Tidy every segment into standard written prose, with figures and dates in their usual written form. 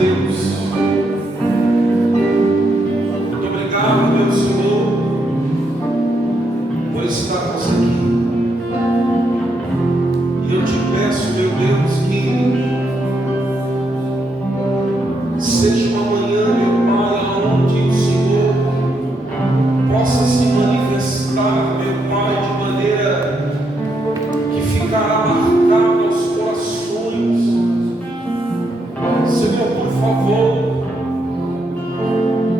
Deus. Muito obrigado, meu Senhor, por estarmos aqui. E eu te peço, meu Deus, que seja uma manhã, meu Pai, onde o Senhor possa se manifestar, meu Pai, de maneira que ficará marcada aos corações. Senhor, por favor,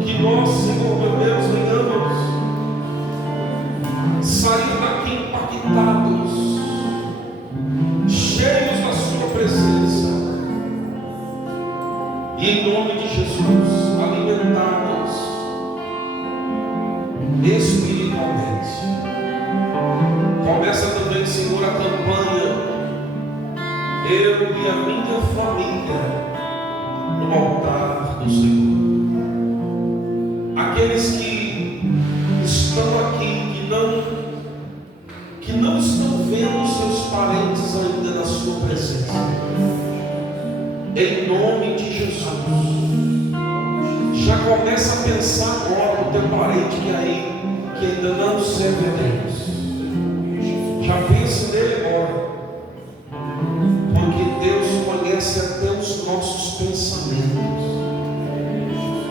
que nós, Senhor, meu Deus, venhamos sair daqui impactados, cheios da Sua presença, e em nome de Jesus, alimentados espiritualmente. Começa também, Senhor, a campanha, eu e a minha família, no altar do Senhor. Aqueles que estão aqui, que não estão vendo seus parentes ainda na Sua presença, em nome de Jesus, já começa a pensar agora no teu parente que ainda não serve a Deus. Já pense nele agora, porque Deus conhece até os nossos pensamentos,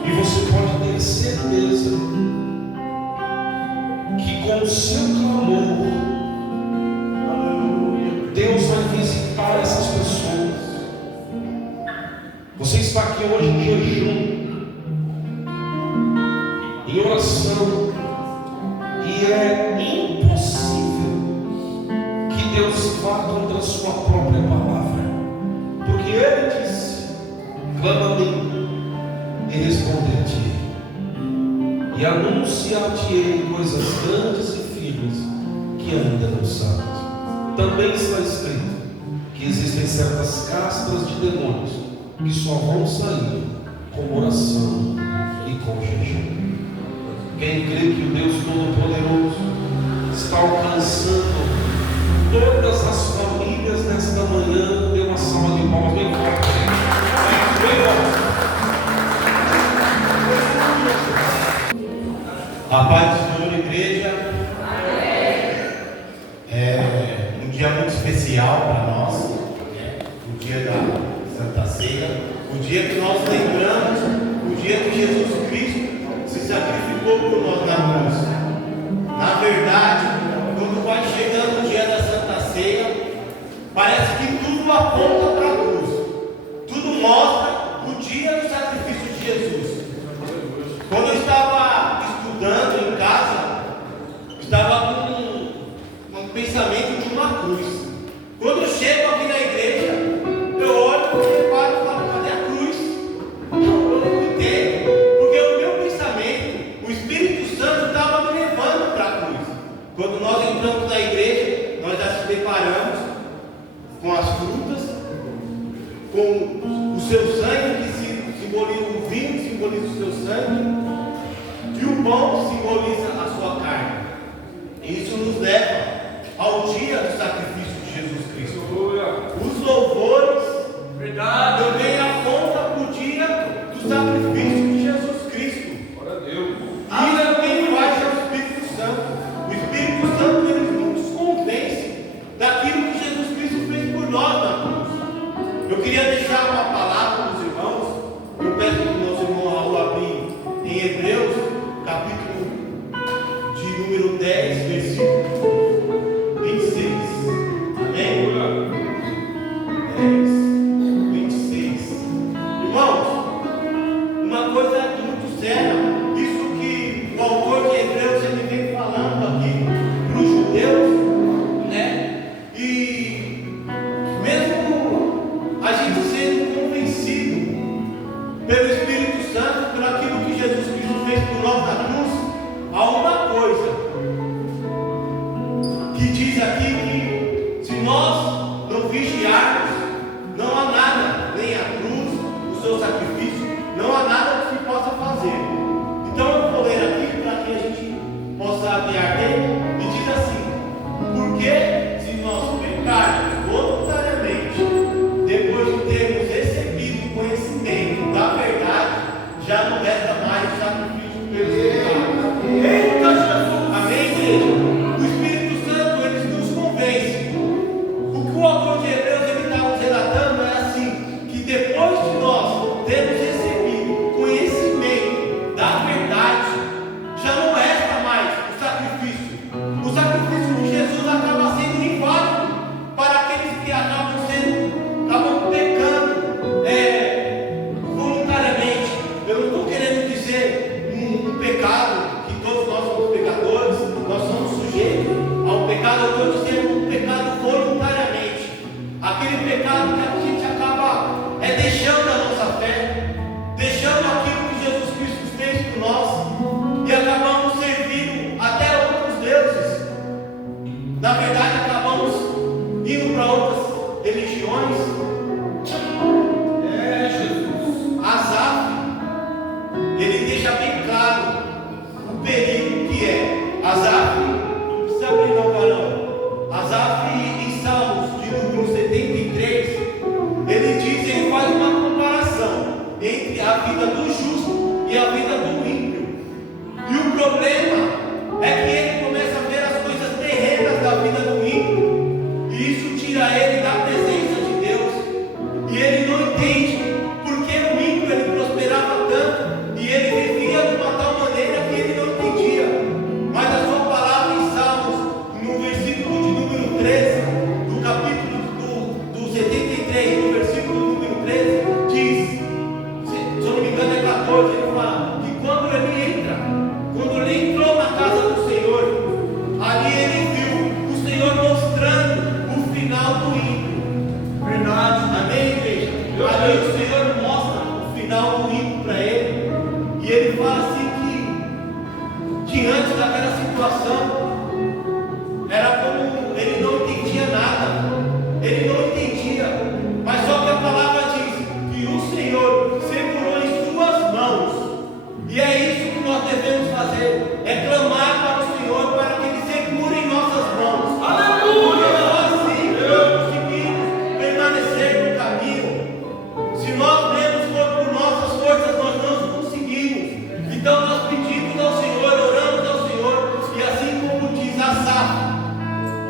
e você pode ter certeza que com o seu clamor Deus vai visitar essas pessoas. Você está aqui hoje em jejum, em oração, e é impossível que Deus vá contra a sua própria palavra, porque Ele disse: clama a mim e responder-te, e anunciar-te-ei coisas grandes e firmes que ainda não sabes. Também está escrito que existem certas castas de demônios que só vão sair com oração e com jejum. Quem crê que o Deus Todo-Poderoso está alcançando todas as famílias nesta manhã, dê uma salva de palmas bem forte. Bem forte. A paz do Senhor, igreja. É um dia muito especial para nós, o dia da Santa Ceia, o dia que nós lembramos, o dia que Jesus Cristo se sacrificou por nós na cruz. Na verdade, quando vai chegando o dia da Santa Ceia, parece que tudo aponta para a cruz, tudo mostra o dia do sacrifício de Jesus. Quando eu estava estudando em casa, estava com um pensamento de uma cruz. Quando eu chego aqui na igreja, eu olho e paro e falo: cadê a cruz? Eu não entendo, porque o meu pensamento, o Espírito Santo estava me levando para a cruz. Quando nós entramos na igreja, nós já se deparamos com as frutas, com o seu sangue, que simboliza o vinho, que simboliza o seu sangue, e o pão que simboliza a sua carne. E isso nos leva ao dia do sacrifício de Jesus Cristo. Os louvores também apontam para o dia do sacrifício de Jesus Cristo. Isso quem faz é o Espírito Santo. O Espírito Santo, ele nos convence daquilo que Jesus Cristo fez por nós na cruz. Eu queria deixar uma palavra para os irmãos. Eu peço para o nosso irmão Raul abrir em Hebreus, capítulo de número 10, versículo 26. Amém? 10, 26. Irmãos, uma coisa muito séria, isso que o autor de Hebreus ele vem falando aqui para os judeus, né? E mesmo a gente sendo convencido pelo Espírito Santo, por aquilo que Jesus Cristo fez por nós na cruz, há uma coisa que diz aqui que se nós não vigiarmos, não há nada, nem a cruz, o seu sacrifício, não há nada que se possa fazer. Então eu vou ler aqui para que a gente possa aviar dele, e diz assim: porque se nós pecarmos voluntariamente, depois de termos recebido o conhecimento da aquele pecado que a gente acaba deixando a nossa fé, deixando aquilo que Jesus Cristo fez por nós e acabamos servindo até outros deuses. Na verdade, acabamos indo para outras religiões. Jesus. Asaf, ele deixa bem claro o perigo que é. Asaf, não precisa abrir não, varão. Asaf, em Salmos, de número 73, ele faz uma comparação entre a vida do justo e a vida do ímpio. E o problema é que ele começa a ver as coisas terrenas da vida do ímpio, e isso tira ele da presença de Deus, e ele não entende porque o ímpio ele prosperava tanto, e ele vivia de uma tal maneira que ele não entendia. Mas a sua palavra em Salmos, no versículo de número 13, do capítulo do 73, no versículo número 13, diz, se eu não me engano é 14, ele fala que quando ele entrou na casa do Senhor, ali ele viu o Senhor mostrando o final do ímpio. Verdade. Amém, igreja? Ali o Senhor mostra o final do ímpio para ele, e ele fala assim que diante daquela situação era como ele não entendia nada, ele não entendia, mas só que a palavra diz que o Senhor segurou em suas mãos, e é isso que nós devemos fazer, é clamar para o Senhor para que Ele segure em nossas mãos. Aleluia! Porque só assim nós conseguimos permanecer no caminho. Se nós mesmos for por nossas forças, nós não conseguimos. Então nós pedimos ao Senhor, oramos ao Senhor, e assim como diz Asaf,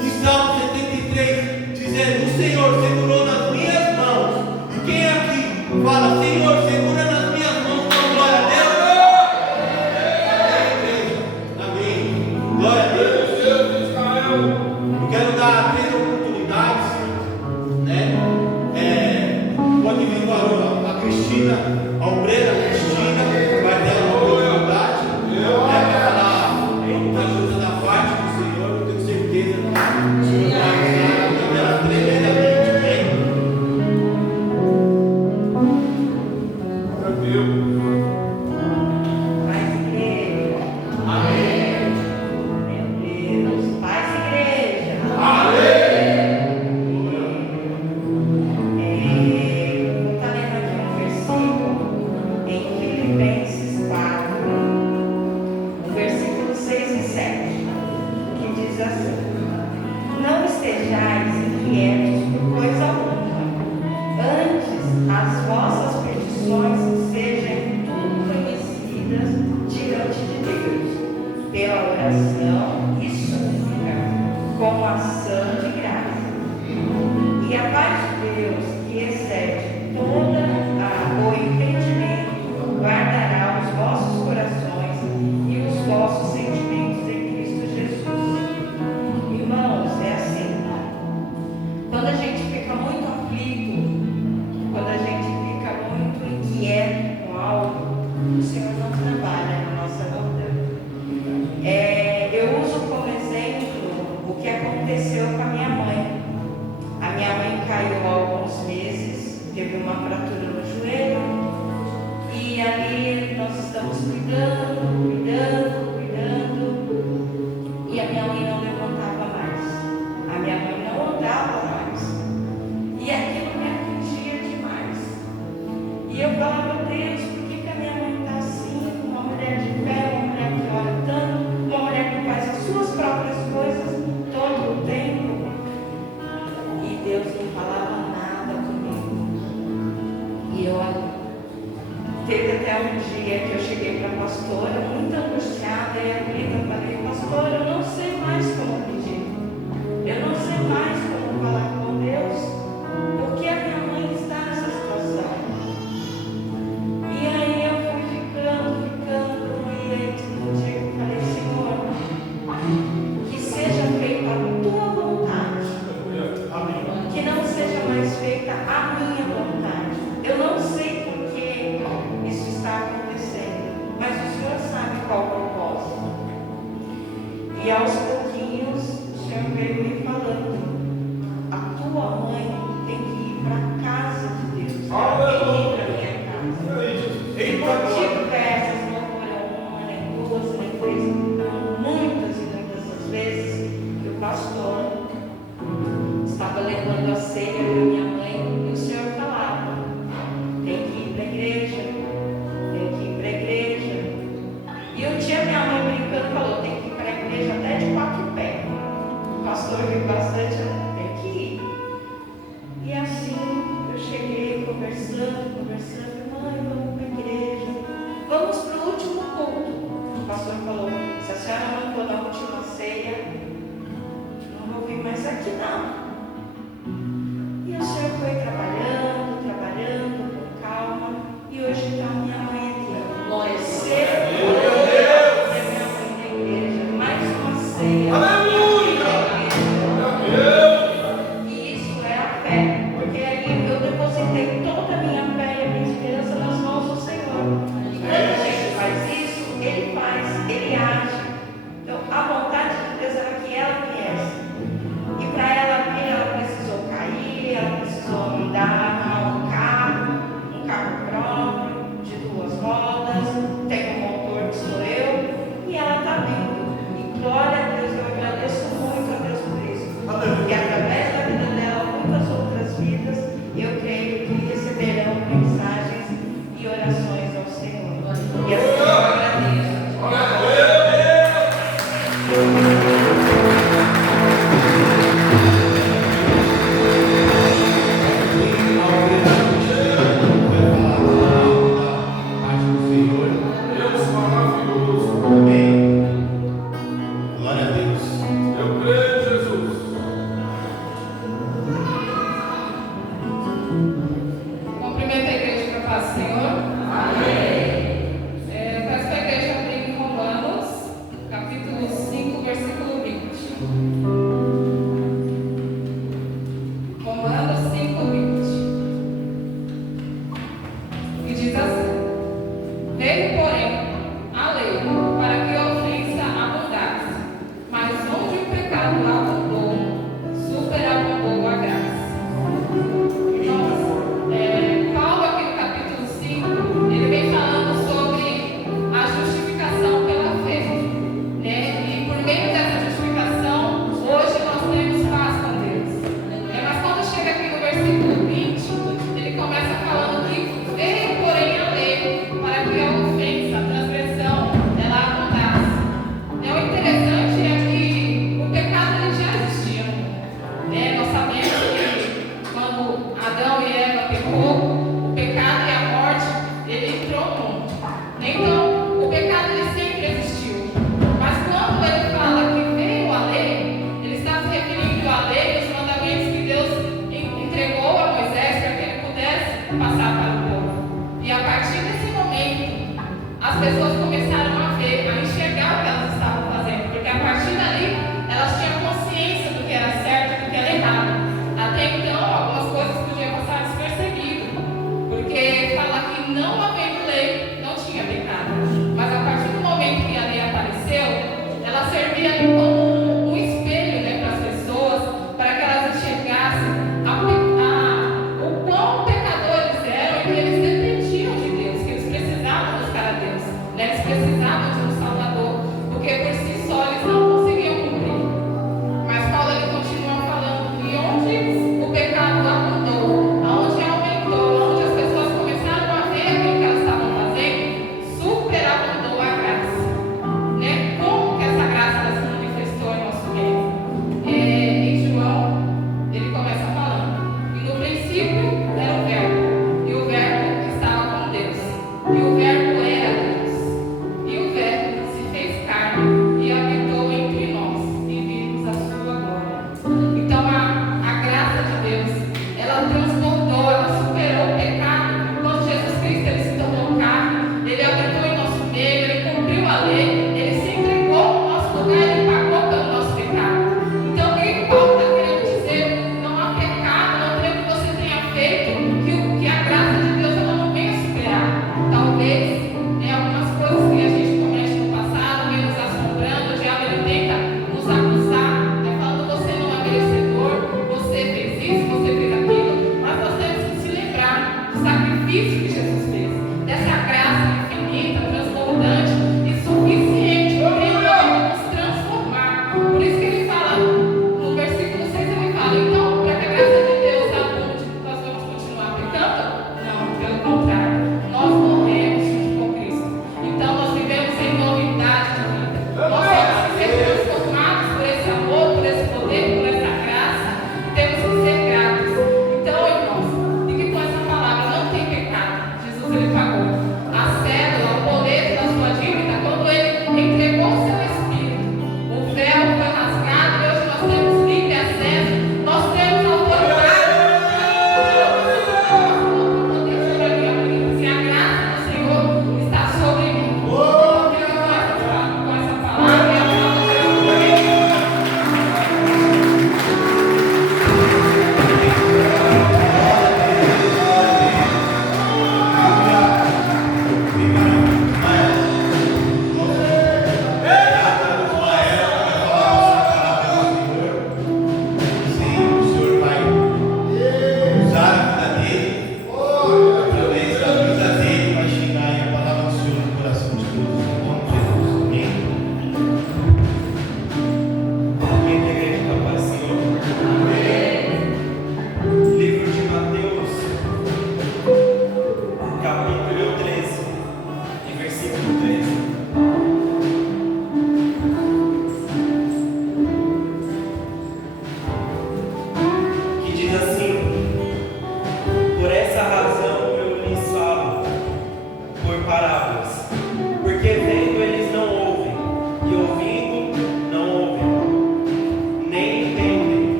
em Salmo 73, dizendo: o Senhor segurou nas minhas mãos. E quem aqui fala: Senhor, segura nas minhas mãos, com glória a Deus? Amém. Glória a Deus. Eu quero dar 3 oportunidades, né? Pode vir a Cristina, a obreira Cristina, vai ter uma oportunidade, para falar muita coisa da parte do Senhor. Eu tenho certeza que o Senhor vai usar ela tremendamente bem. Paz, igreja. Amém. Meu Deus. Paz, igreja. Eu estou lendo aqui um versículo em Filipenses 4, no versículo 6 e 7, que diz assim: não estejais inquietos por coisa alguma, antes as vossas petições sejam tudo conhecidas diante de Deus, pela oração e súplica, com ação de graça. E a paz de Deus, que excede todo o entendimento, guardará os vossos corações e os vossos sentimentos em Cristo Jesus. Irmãos, é assim: quando a gente fica muito aflito, quando a gente fica muito inquieto com algo, o Senhor não trabalha na nossa vida. Eu uso como exemplo o que aconteceu com a minha mãe. A minha mãe caiu há alguns meses, teve uma fratura no joelho, e ali nós estamos cuidando, e a minha mãe não levantava mais, a minha mãe não andava mais, e aquilo me afligia demais. E eu falava: Deus, por que a minha mãe está assim? Uma mulher de fé, uma mulher que ora tanto, uma mulher que faz as suas próprias coisas todo o tempo. E Deus não falava nada comigo. E eu teve até um dia que eu cheguei para a pastora, que não. E o Senhor foi trabalhando com calma, e hoje está minha mãe aqui. Glória a Deus. Minha mãe na igreja, mais uma ceia. Aleluia! E isso é a fé, porque aí eu depositei toda a minha fé e a minha esperança nas mãos do Senhor. E quando a gente faz isso, Ele faz, Ele age. Então, a vontade de Deus era que ela viesse. E para ela vir, ela precisou cair, ela precisou andar um carro próprio, de 2 rodas, tem um motor que sou eu, e ela está vindo. E glória a Deus, eu agradeço muito a Deus por isso. Porque através da vida dela, muitas outras vidas, eu creio que receberão mensagens e orações ao Senhor. E assim eu agradeço. Deus maravilhoso. Glória a Deus. Eu creio, Jesus. Cumprimento a igreja para a paz do Senhor. Eu peço para a igreja abrir em Romanos, capítulo 5, versículo 20. Romanos 5, 20. E diz assim: Veio, porém, a lei para que a ofensa abundasse, mas onde o pecado abundou, superabundou a graça. Paulo aqui no capítulo 5, ele vem falando sobre a justificação pela fé, né? E por meio dessa justificação, hoje nós temos paz com Deus. Mas quando chega aqui no versículo 20, ele começa falando que veio, porém, a lei para que a ofensa, a transgressão, ela abundasse. O interessante é que o pecado ele já existia, né? Nós sabemos que quando Adão e Eva pecou, o pecado e a morte, ele entrou no mundo. Então, o pecado ele sempre existiu. Mas quando ele fala que veio a lei, ele está se referindo à lei dos mandamentos que Deus entregou a Moisés para que ele pudesse passar para o povo. E a partir desse momento, as pessoas começaram a ver, a enxergar o que elas estavam fazendo. Porque a partir dali, elas tinham consciência do que era certo e do que era errado. Até então, algumas coisas podiam passar despercebidas, porque fala que não havendo lei, não tinha pecado. Mas a partir do momento que a lei apareceu, ela servia ali como um espelho, né, para as pessoas, para que elas enxergassem o quão pecadores eram e que eles dependiam de Deus, que eles precisavam buscar a Deus, né? Eles precisavam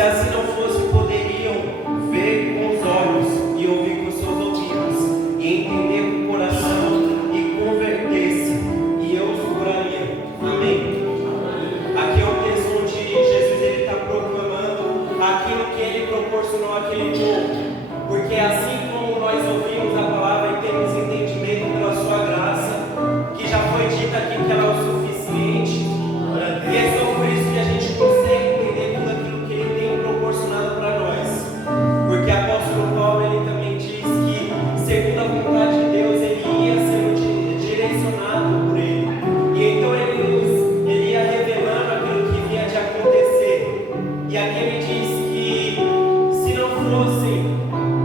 se assim não fosse, poderiam ver com os olhos e ouvir com os seus ouvidos, e entender com o coração e converter-se, e eu os curaria. Amém. Aqui é um texto onde Jesus está proclamando aquilo que ele proporcionou àquele povo, porque assim como nós ouvimos a palavra e temos entendimento pela sua graça, que já foi dita aqui que ela é o suficiente, e é só por isso que a gente consegue entender tudo aquilo que ele tem proporcionado para nós, porque o apóstolo Paulo ele também diz que, segundo a vontade de Deus, ele ia sendo direcionado por ele, e então ele ia revelando aquilo que vinha de acontecer. E aqui ele diz que se não fossem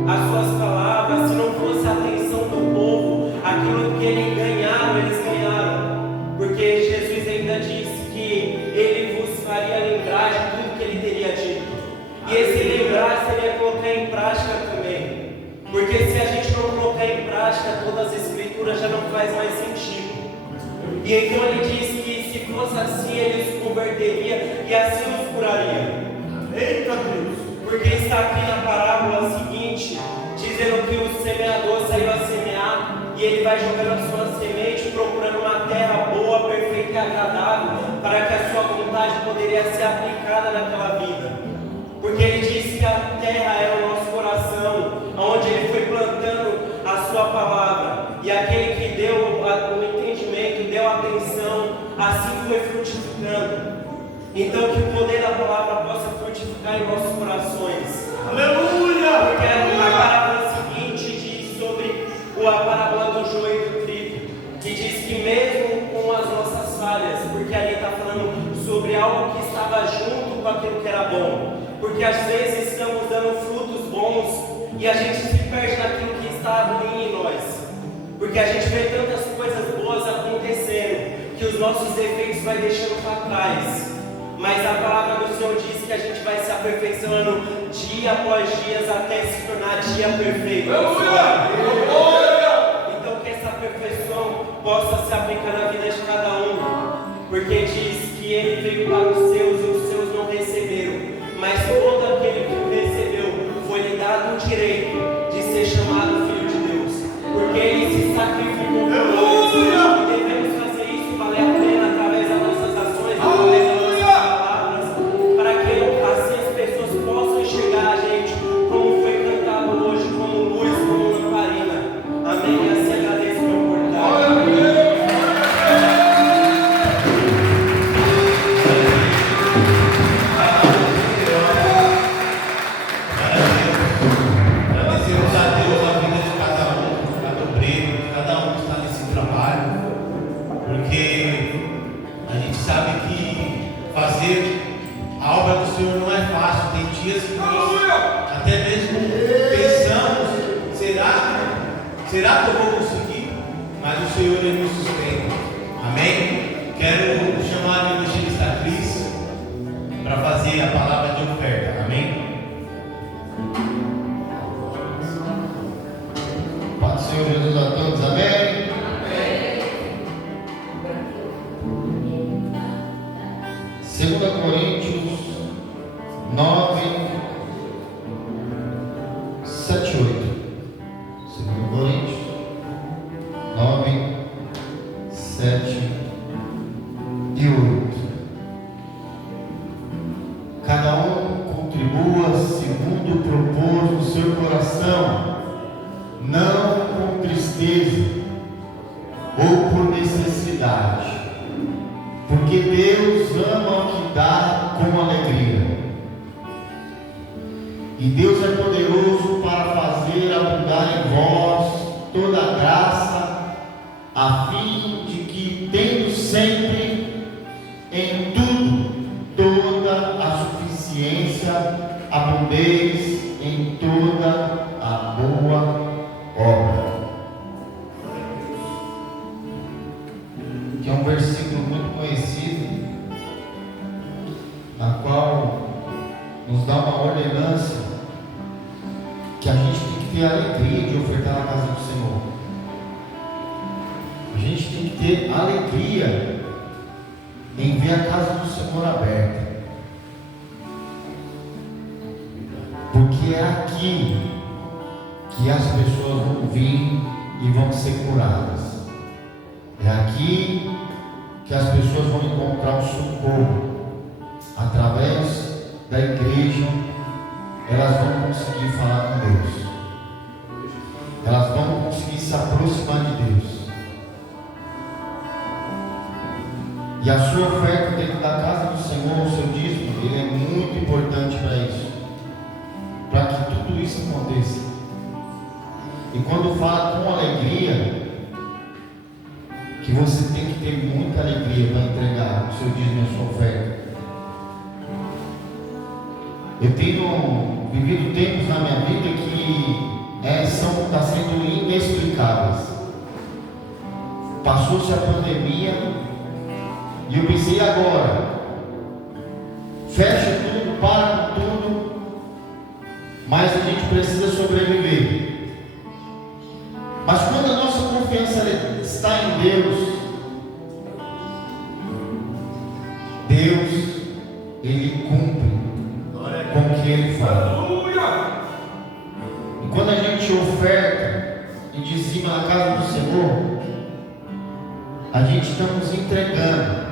as suas palavras, se não fosse a atenção do povo, aquilo que eles ganharam, porque Jesus ainda disse que ele vos faria lembrar de tudo que ele teria dito, e esse lembrar seria colocar em prática também, porque se a gente não colocar em prática todas as escrituras já não faz mais sentido. E então ele diz que se fosse assim ele os converteria e assim os curaria. Eita Deus! Porque está aqui na parábola seguinte, dizendo que o semeador saiu a semear e ele vai jogando a sua semente, procurando uma terra boa, perfeita e agradável, para que a sua vontade poderia ser aplicada naquela vida. Porque ele disse que a terra era o nosso coração, onde ele foi plantando a sua palavra, e aquele que deu o entendimento, deu a atenção, assim foi frutificando. Então que o poder da palavra possa frutificar em nossos corações. Aleluia! Porque a parábola seguinte diz sobre a parábola do joio e do trigo, que diz que mesmo com as nossas falhas, porque ali está falando sobre algo que estava junto com aquilo que era bom, porque às vezes estamos dando frutos bons e a gente se perde naquilo que está ruim em nós, porque a gente vê tantas coisas boas acontecendo que os nossos defeitos vai deixando para trás. Mas a palavra do Senhor diz que a gente vai se aperfeiçoando dia após dia até se tornar dia perfeito. Então que essa perfeição possa se aplicar na vida de cada um, porque diz que ele veio para os seus e os seus não receberam, mas todo aquele que o recebeu foi-lhe dado o direito de ser chamado filho de Deus, porque ele se sacrificou por nós, e devemos fazer isso valer a pena através das nossas ações, através das enxergar a gente como foi cantado hoje, como luz, como lamparina. Amém? E assim agradeço pela oportunidade. Agradecemos a Deus a vida de cada um, cada obreiro, de cada um que está nesse trabalho, porque a gente sabe que fazer a obra do Senhor não é fácil. Tem dias que nós até mesmo pensamos, será que eu vou conseguir? Mas o Senhor ele nos sustenta. Amém? Quero chamar a evangelista Cris para fazer a palavra de oferta. Amém? Paz do Senhor Jesus a todos. Amém? Segunda Coríntios 9, 7, 8. Segundo Coríntios 9, 7 e 8. Cada um contribua segundo propôs no seu coração, não com tristeza ou por necessidade, porque Deus ama o que dá com alegria. E Deus é poderoso para fazer abundar em vós toda a graça, a fim de que, tendo sempre em tudo toda a suficiência, abundeis em toda a boa obra. Que é um versículo muito conhecido, na qual nos dá uma ordenança que a gente tem que ter alegria de ofertar na casa do Senhor. A gente tem que ter alegria em ver a casa do Senhor aberta. porque é aqui que as pessoas vão vir e vão ser curadas. É aqui que as pessoas vão encontrar o socorro. Através da igreja, elas vão conseguir falar com Deus. Elas vão conseguir se aproximar de Deus. E a sua oferta dentro da casa do Senhor, o seu dízimo, ele é muito importante para isso. Para que tudo isso aconteça. E quando fala com alegria, que você tem que ter muita alegria para entregar o seu dízimo e a sua oferta. Eu tenho vivido tempos na minha vida que está sendo inexplicáveis. Passou-se a pandemia e eu pensei, agora? Fecha tudo, para com tudo, mas a gente precisa sobreviver. Mas quando a nossa confiança está em Deus, Deus, Ele cumpre com o que Ele fala. E quando a gente oferta e dizima na casa do Senhor, a gente está nos entregando.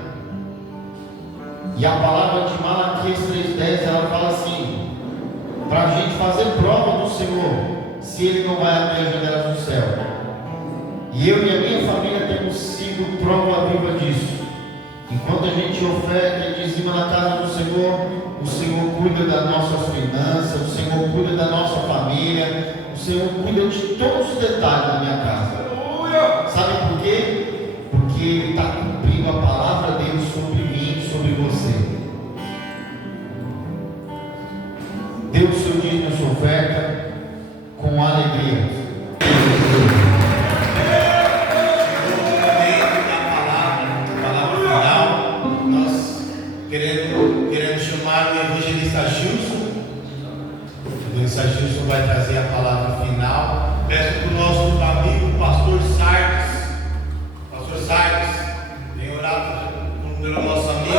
E a palavra de Malaquias 3,10, ela fala assim, para a gente fazer prova do Senhor, se Ele não vai abrir as janelas do céu. E eu e a minha família temos sido prova viva disso. Enquanto a gente oferta e dizima na casa do Senhor, o Senhor cuida das nossas finanças, o Senhor cuida da nossa família, o Senhor cuida de todos os detalhes da minha casa. Sabe por quê? Porque Ele está cumprindo a palavra dele sobre mim, sobre você. Dê o seu dízimo e a sua oferta com alegria. Querendo chamar o evangelista Gilson. O evangelista Gilson vai trazer a palavra final. Peço para o nosso amigo pastor Sardes. Pastor Sardes, vem orar pelo nosso amigo.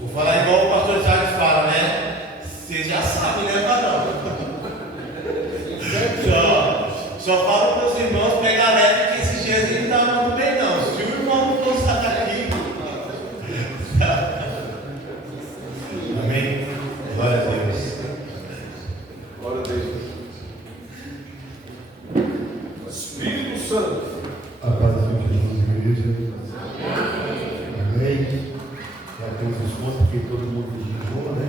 Vou falar igual o pastor Sardes fala, né? Você já sabe, né, varão? Só falo para os irmãos pegar leve que esses dias ele não está muito bem, não. Se o irmão não constar aqui. Amém? Glória a Deus. Glória a Deus. Espírito Santo. A paz de Jesus, igreja. Amém. Já temos os pontos porque todo mundo jejua, né?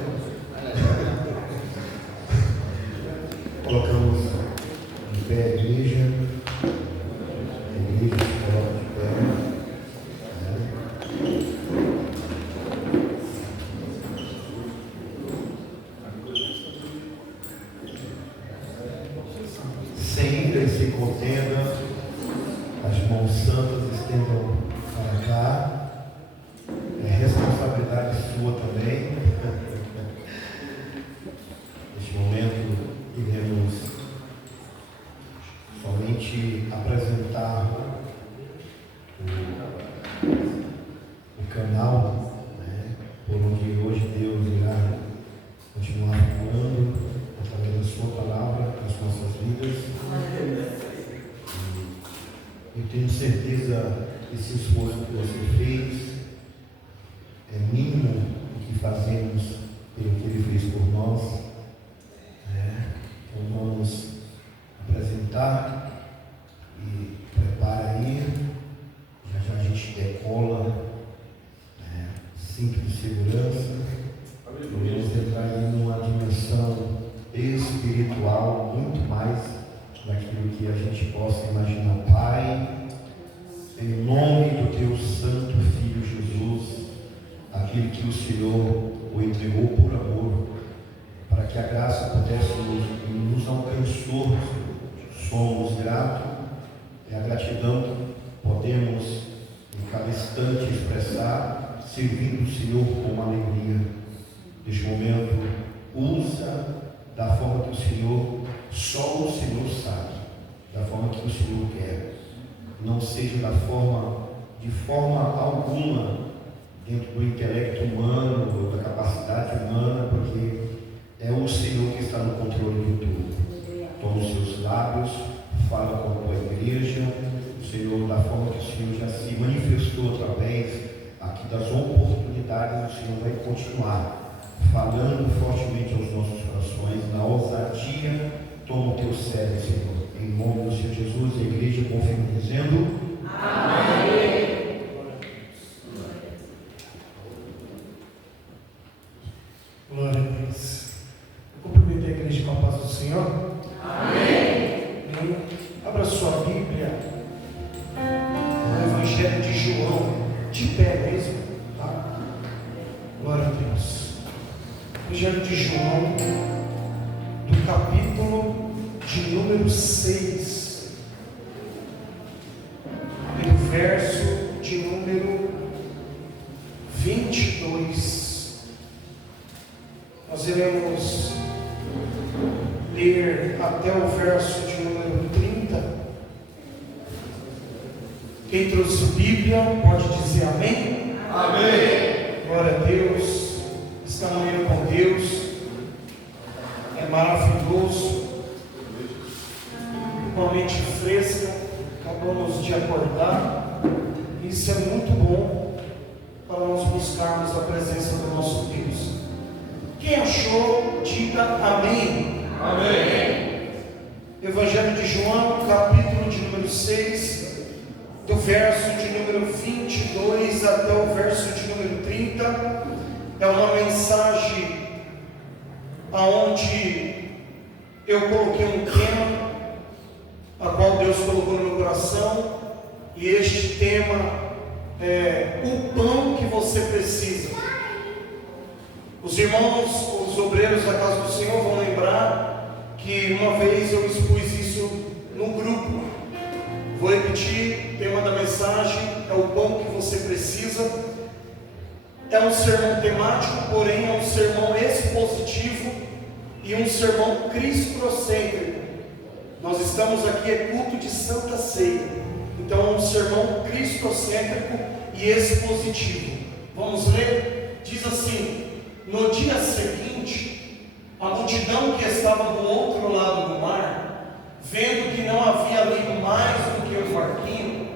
Colocamos em pé a igreja. A igreja se coloca de pé. Sem ira e sem contenda, as mãos santas estendam para cá. É responsabilidade sua também. Neste momento, iremos somente apresentar o canal, né, por onde hoje Deus irá continuar falando através da sua palavra nas nossas vidas. Eu tenho certeza que esse esforço que você fez é mínimo o que fazemos pelo que Ele fez por nós. Então vamos apresentar e prepara aí. Já já a gente decola, cinto de segurança. Vamos entrar aí numa dimensão espiritual muito mais daquilo que a gente possa imaginar. Pai, em nome do teu santo Filho Jesus, aquele que o Senhor o entregou por amor, para que a graça pudesse nos alcançou, somos gratos, é a gratidão que podemos em cada instante expressar, servindo o Senhor com alegria. Neste momento, usa da forma que o Senhor, só o Senhor sabe, da forma que o Senhor quer. Não seja de forma alguma, dentro do intelecto humano, da capacidade humana, porque lábios, fala com a tua igreja, Senhor, da forma que o Senhor já se manifestou através aqui das oportunidades, o Senhor vai continuar falando fortemente aos nossos corações, na ousadia. Toma o teu cérebro, Senhor, em nome do Senhor Jesus. A igreja confirma dizendo amém. Glória a Deus. Eu cumprimento a igreja com a paz do Senhor. Amém. Abra sua Bíblia no Evangelho de João, de pé mesmo, tá? Glória a Deus. Evangelho de João, do capítulo de número 6, e do verso de número 22. Nós iremos ler até o verso de número 30. Quem trouxe Bíblia pode dizer amém? Amém. Glória a Deus. Estamos indo com Deus. É maravilhoso. Com a mente fresca, acabamos de acordar. Isso é muito bom para nós buscarmos a presença do nosso Deus. Quem achou, diga amém. Amém. Evangelho de João, capítulo de número 6, do verso de número 22 até o verso de número 30. É uma mensagem aonde eu coloquei um tema, a qual Deus colocou no meu coração, e este tema é o pão que você precisa. Os irmãos, os obreiros da casa do Senhor vão lembrar que uma vez eu expus isso no grupo. Vou repetir, o tema da mensagem é o pão que você precisa. É um sermão temático, porém é um sermão expositivo e um sermão cristocêntrico. Nós estamos aqui, é culto de Santa Ceia. Então é um sermão cristocêntrico e expositivo. Vamos ler? Diz assim: no dia seguinte, a multidão que estava do outro lado do mar, vendo que não havia ali mais do que um barquinho,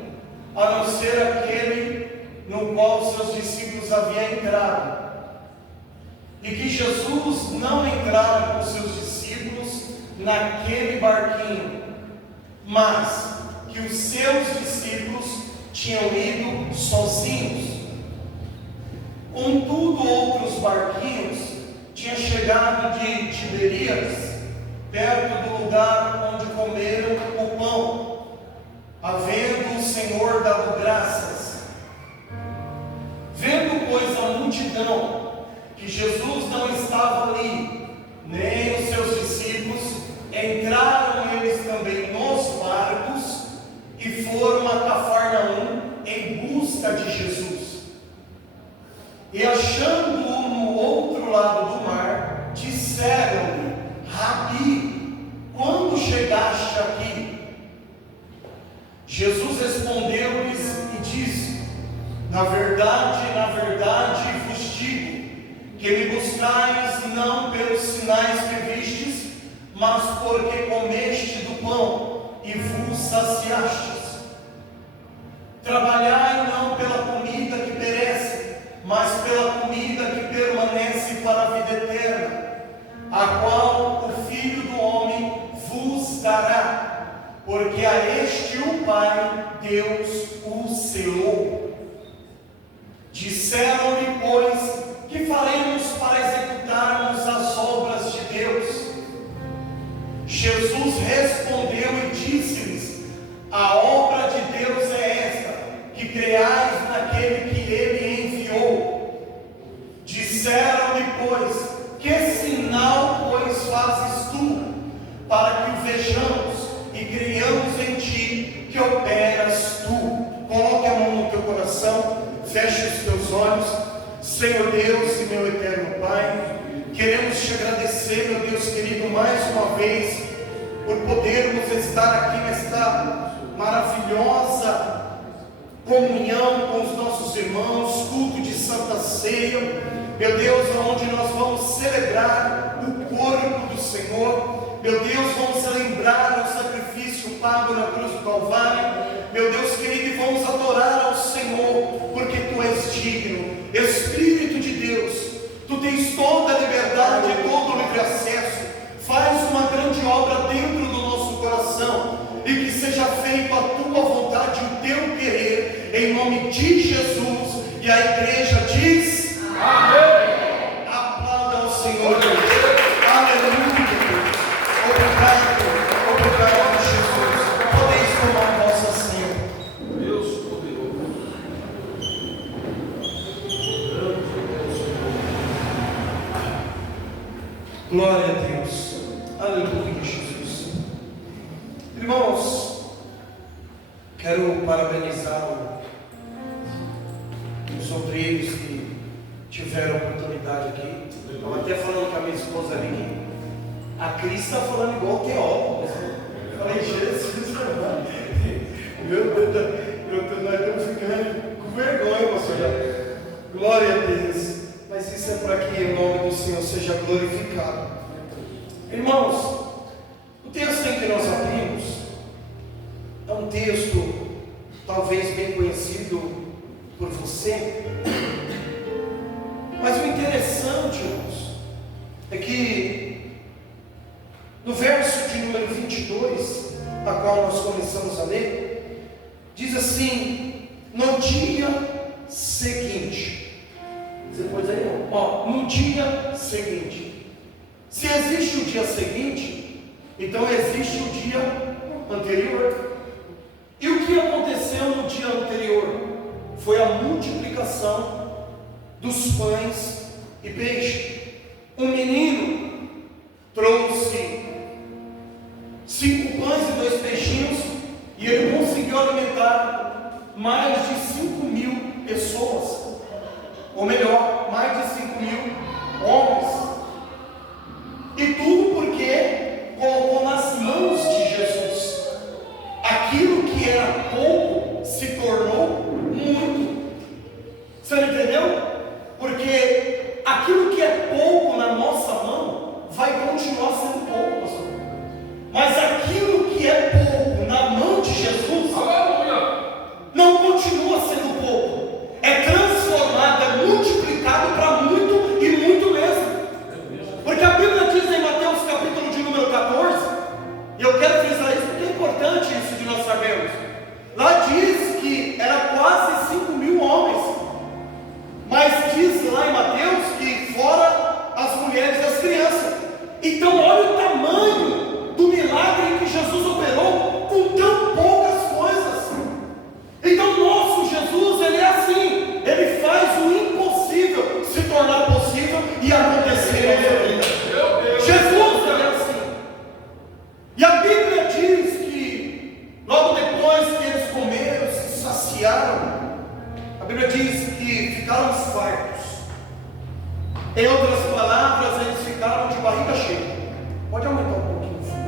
a não ser aquele no qual seus discípulos haviam entrado, e que Jesus não entrara com seus discípulos naquele barquinho, mas que os seus discípulos tinham ido sozinhos. Contudo, outros barquinhos tinham chegado de Tiberíades, perto do lugar onde comeram o pão, havendo o Senhor dado graças. Vendo, pois, a multidão, que Jesus não estava ali, nem os seus discípulos, entraram eles também nos barcos e foram a Cafarnaum em busca de Jesus. E achando-o no outro lado do mar, disseram-lhe: Rabi, quando chegaste aqui? Jesus respondeu-lhes e disse: na verdade vos digo, que me buscais não pelos sinais que vistes, mas porque comeste do pão e vos saciastes. Trabalhai não pela comida que perece, mas pela comida que permanece para a vida eterna, a qual o Filho do Homem vos dará, porque a este o Pai, Deus, o selou. Disseram-lhe, pois, que faremos para executarmos as obras de Deus? Jesus respondeu e disse-lhes: a obra de Deus é esta, que creais naquele que Ele enviou. Disseram-lhe, pois, que sinal, pois, fazes tu, para que o vejamos e creiamos em ti que operas tu? Coloque a mão no teu coração, feche os teus olhos. Senhor Deus e meu eterno Pai, queremos te agradecer, meu Deus querido, mais uma vez, por podermos estar aqui nesta maravilhosa comunhão com os nossos irmãos, culto de Santa Ceia, meu Deus, onde nós vamos celebrar o corpo do Senhor. Meu Deus, vamos lembrar o sacrifício pago na cruz do Calvário. Meu Deus querido, e vamos adorar ao Senhor, porque Tu és digno. Espírito de Deus, Tu tens toda a liberdade e todo o livre acesso. Faz uma grande obra dentro do nosso coração, e que seja feita a Tua vontade, o Teu querer, em nome de Jesus. E a igreja diz: amém. Aplauda ao Senhor. Aleluia, Deus. Obrigado, Jesus. Podeis tomar a vossa senha. Deus poderoso. Glória a Deus. Aleluia, Jesus. Irmãos, quero parabenizar os obreiros que tiveram oportunidade aqui. Estava até falando com a minha esposa ali que a Cris está falando igual teólogo. Eu falei, Jesus, meu Deus, nós estamos ficando com vergonha, pastor. Glória a Deus. Mas isso é para que o nome do Senhor seja glorificado. Irmãos, o texto em que nós abrimos é um texto talvez bem conhecido por você, mas o interessante, irmãos, é que no verso de número 22, a qual nós começamos a ler, diz assim: no dia seguinte. Você pode dizer, no dia seguinte. Se existe o dia seguinte, então existe o dia anterior. E o que aconteceu no dia anterior? Foi a multiplicação dos pães e peixe. Um menino trouxe 5 pães e 2 peixinhos, e ele conseguiu alimentar mais de 5.000 pessoas. Ou melhor, mais de 5.000 homens. E tudo porque colocou nas mãos de Jesus. Aquilo que era pouco se tornou muito. Você não entendeu? Porque aquilo que é pouco na nossa mão vai continuar sendo pouco, pastor. Mas aquilo que é pouco na mão de Jesus não continua sendo pouco. É transformado, é multiplicado para muito e muito mesmo. Porque a Bíblia diz em Mateus capítulo de número 14, e eu quero frisar isso porque é importante isso de nós sabermos. Lá diz que era quase 5.000 homens, mas diz lá em Mateus que fora as mulheres e as crianças. Então olha o tamanho do milagre que Jesus operou com tão poucas coisas. Então nosso Jesus, ele é assim, ele faz o impossível se tornar possível e acontecer na nossa vida. Jesus, ele é assim. E a Bíblia diz que logo depois que eles comeram, se saciaram, a Bíblia diz que ficaram fartos. Em outras palavras, eles ficaram de barriga cheia. Pode aumentar um pouquinho, por favor.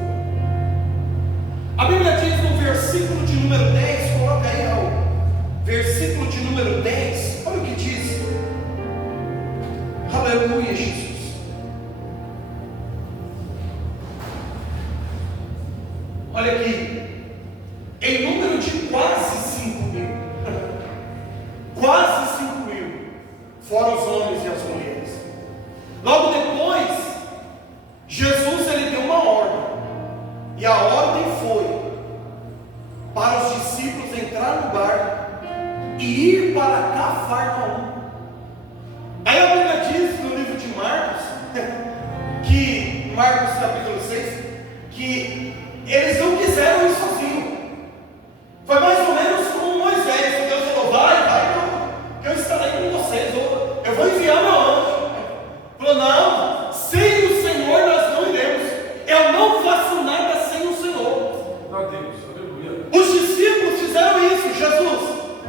A Bíblia diz no versículo de número 10, coloca aí, Raul. Versículo de número 10, olha o que diz. Aleluia, Jesus. Olha aqui, em número de quase 5.000, quase 5.000, fora os homens e as mulheres. Logo depois, Jesus ele deu uma ordem, e a ordem foi para os discípulos entrar no barco e ir para Cafarnaum. Aí a Bíblia diz no livro de Marcos, que Marcos capítulo 6, que eles não quiseram ir sozinhos. Foi mais ou menos como Moisés. Deus falou: vai, que eu estarei com vocês. Eu vou enviar meu anjo. Falou: não, sem o Senhor nós não iremos. Eu não faço nada sem o Senhor. Deus, aleluia. Os discípulos fizeram isso. Jesus,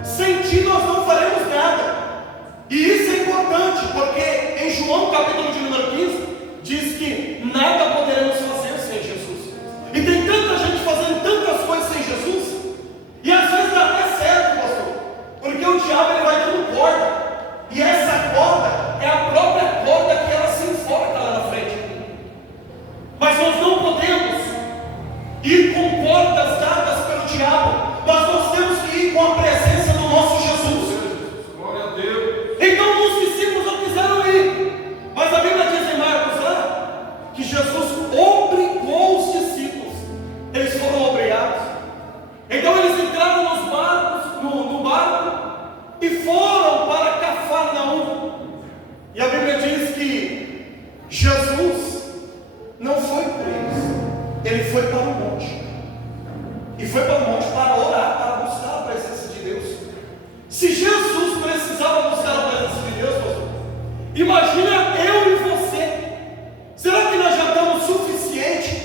sem ti nós não faremos nada. E isso é importante, porque em João capítulo de número 15 diz que nada poderemos fazer sem Jesus. E tem tanta gente fazendo tantas coisas sem Jesus, e às vezes dá até certo, pastor, porque o diabo ele vai dando corda, e essa corda é a própria corda que ela se enforca lá na frente. Mas nós não podemos foi para o monte. E foi para o monte para orar, para buscar a presença de Deus. Se Jesus precisava buscar a presença de Deus, pastor, imagina eu e você. Será que nós já estamos suficiente?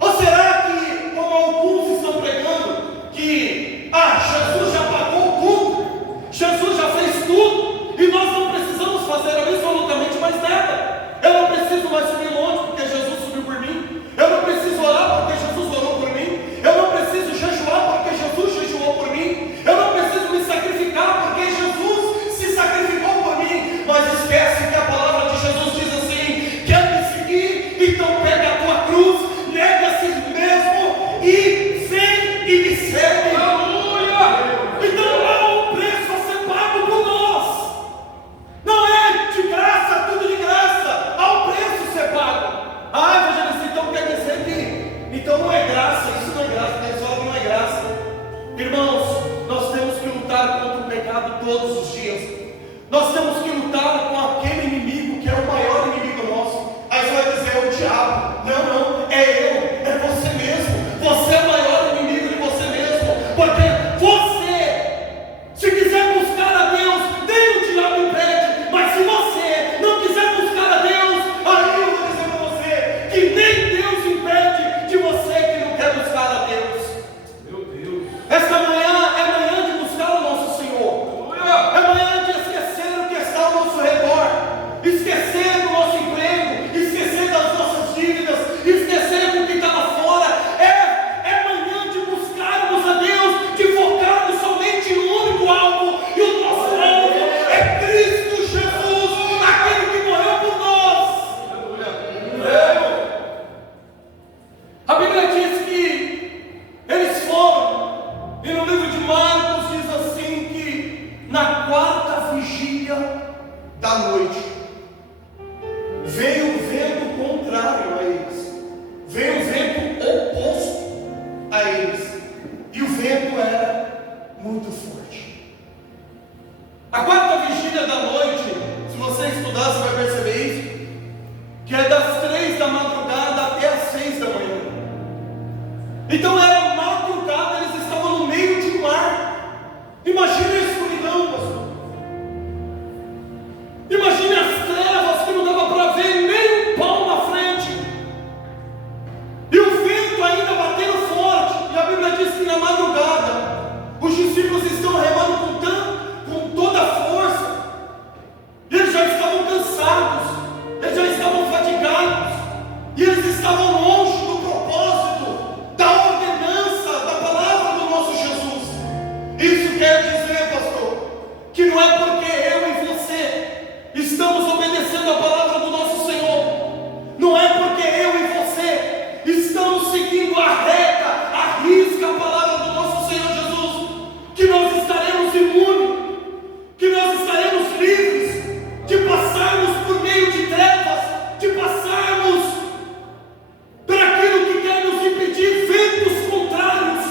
Ou será que, como alguns estão pregando, que Jesus já pagou o culto, Jesus já fez tudo, e nós não precisamos fazer absolutamente mais nada. Eu não preciso mais subir longe porque Jesus subiu por mim. Eu não preciso orar porque Jesus orou por mim. Eu não preciso jejuar porque Jesus jejuou por mim. Eu não preciso me sacrificar porque Jesus se sacrificou por mim. Mas esquece que a palavra de Jesus diz assim: quer me seguir? Então pega a tua cruz, nega a si mesmo e vem e me segue. Aleluia! Então há um preço a ser pago por nós. Não é de graça, tudo de graça. Há um preço a ser pago. Evangelista, então quer dizer que então não é graça, isso não é graça, pessoal, não é graça. Irmãos, nós temos que lutar contra o pecado todos os dias. Nós temos que lutar com aquele inimigo que é o maior inimigo nosso. Aí você vai dizer, é o diabo. Não, não, é eu, é você mesmo. Você é o maior inimigo de você mesmo. Porque você, se quiser buscar a Deus, nem o diabo impede. Mas se você não quiser buscar a Deus, aí eu vou dizer para você que nem Deus impede de você que não quer buscar a Deus. Meu Deus. Esta manhã é manhã de buscar o nosso Senhor. É manhã de esquecer o que está ao nosso redor, esquecer do nosso emprego, esquecer das nossas dívidas, esquecer do que está lá fora. É manhã de buscarmos a Deus, de focarmos somente no único alvo, e o nosso alvo é Cristo Jesus, aquele que morreu por nós. A Bíblia diz que eles foram, e no livro de Marcos diz assim que na quarta vigília da noite veio o vento contrário a eles, veio o vento oposto a eles, e o vento era muito forte. A quarta vigília da noite, se você estudar, você vai perceber isso, que é das 3 da madrugada até as 6 da manhã. Então era madrugada, eles estavam no meio de um mar. Imagina a escuridão, pastor. Imagine as trevas que não dava para ver nem um palmo na frente. E o vento ainda batendo forte. E a Bíblia diz que na madrugada os discípulos estão remando com toda a força. E eles já estavam cansados, eles já estavam fatigados, e eles estavam longe do propósito, da ordenança, da palavra do nosso Jesus. Isso quer dizer, pastor, que não é porque eu e você estamos obedecendo a palavra do nosso Senhor, não é porque eu e você estamos seguindo a reta, a risca a palavra do nosso Senhor Jesus, que nós estaremos imunes, que nós estaremos livres de passarmos por meio de trevas, de passarmos por aquilo que quer nos impedir, ventos contrários,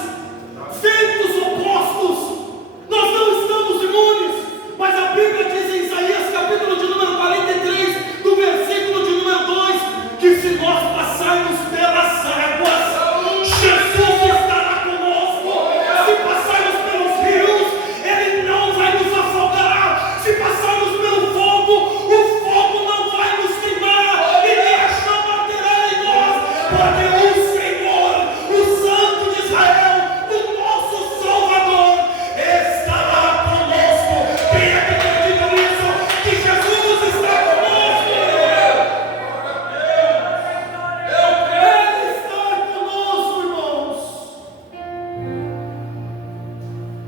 ventos opostos. Nós não estamos imunes, mas a Bíblia diz em Isaías capítulo de número 43, do versículo de número 2, que se nós passarmos pelas águas, Jesus estará conosco. Se passarmos pelos rios, Ele não vai nos afogar. Se passarmos pelo fogo, o fogo não vai nos queimar, e nem a chama arderá em nós, porque o Senhor, o Santo de Israel, o nosso Salvador, estará conosco. Quem acredita nisso? Que Jesus está conosco. Ele está conosco, irmãos.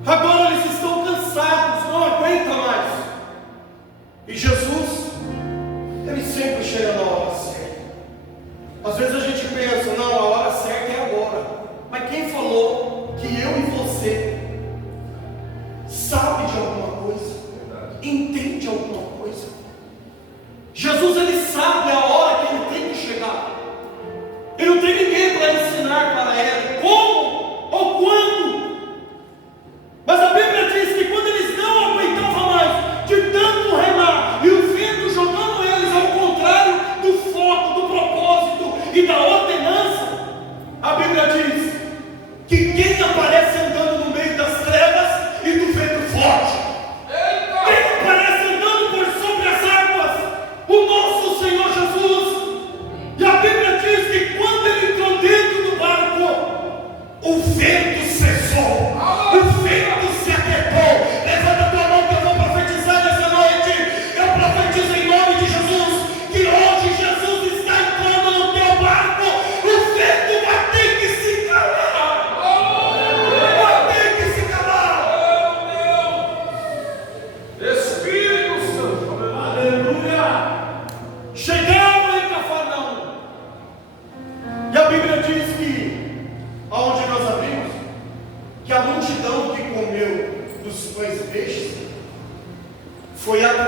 Agora eles estão cansados, não aguentam mais. E Jesus, Ele sempre chega na hora certa. Às vezes a gente pensa, não, a hora certa é agora. Mas quem falou que eu e você sabe de alguma coisa? Entende alguma coisa? Jesus, Ele sabe a hora que Ele tem que chegar. Ele não tem ninguém para ensinar para Ele como ou quando. Mas a Bíblia diz que quando eles não aguentavam mais de tanto remar, e o vento jogando eles ao contrário do foco, do propósito e da ordenança,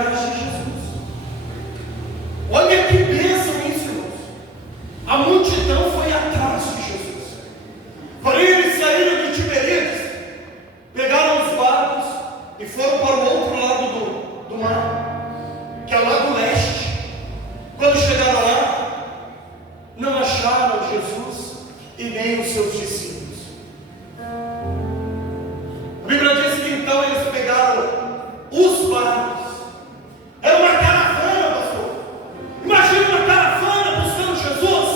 atrás de Jesus. Olha que bênção isso, irmãos. A multidão foi atrás de Jesus. Porém, eles saíram de Tiberíades, pegaram os barcos e foram para o outro lado do mar, que é o lado leste. Quando chegaram lá, não acharam Jesus e nem os seus discípulos. A Bíblia diz que então eles pegaram os barcos. Era uma caravana, pastor. Imagina uma caravana buscando Jesus.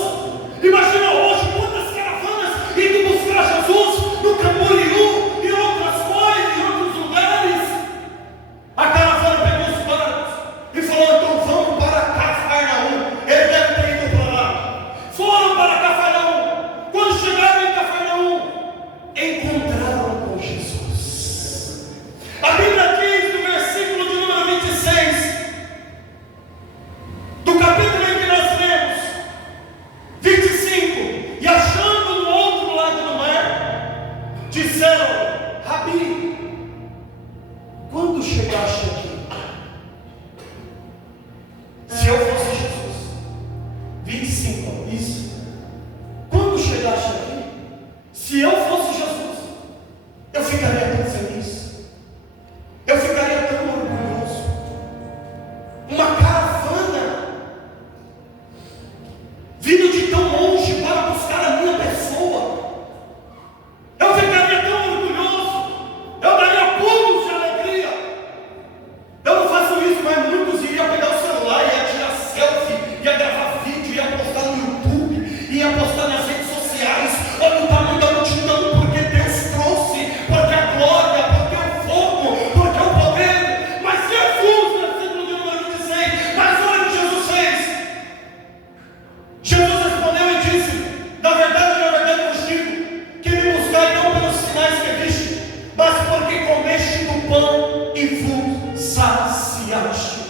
Imagina hoje quantas caravanas indo buscar Jesus no Camboriú e outras coisas, em outros lugares. A caravana pegou os barcos e falou: então vamos para Cafarnaum. Ele deve ter ido para lá. Foram para Cafarnaum. Quando chegaram em Cafarnaum, encontraram com Jesus. A Bíblia diz no versículo de número 26 do capítulo em que nós lemos, 25: e achando no outro lado do mar, disseram: Rabi, quando chegaste aqui? Se eu fosse Jesus, 25, isso. Quando chegaste aqui? Se eu fosse Jesus, eu ficaria tão feliz. Eu ficaria tão orgulhoso. Uma caravana vindo de tão longe para buscar a minha pessoa. Eu ficaria tão orgulhoso. Eu daria pulos de alegria. Eu não faço isso, mas muitos iriam pegar o celular, ia tirar selfie, ia gravar vídeo, ia postar no YouTube, ia postar nas redes sociais. Olha o tamanho da multidão, porque Deus trouxe, porque a glória, porque o fogo, porque o poder. Mas Jesus, versículo de número 26, mas olha o que Jesus fez. Jesus respondeu e disse: na verdade vos digo, que me buscai não pelos sinais que viste, mas porque comeste do pão e vos saciaste.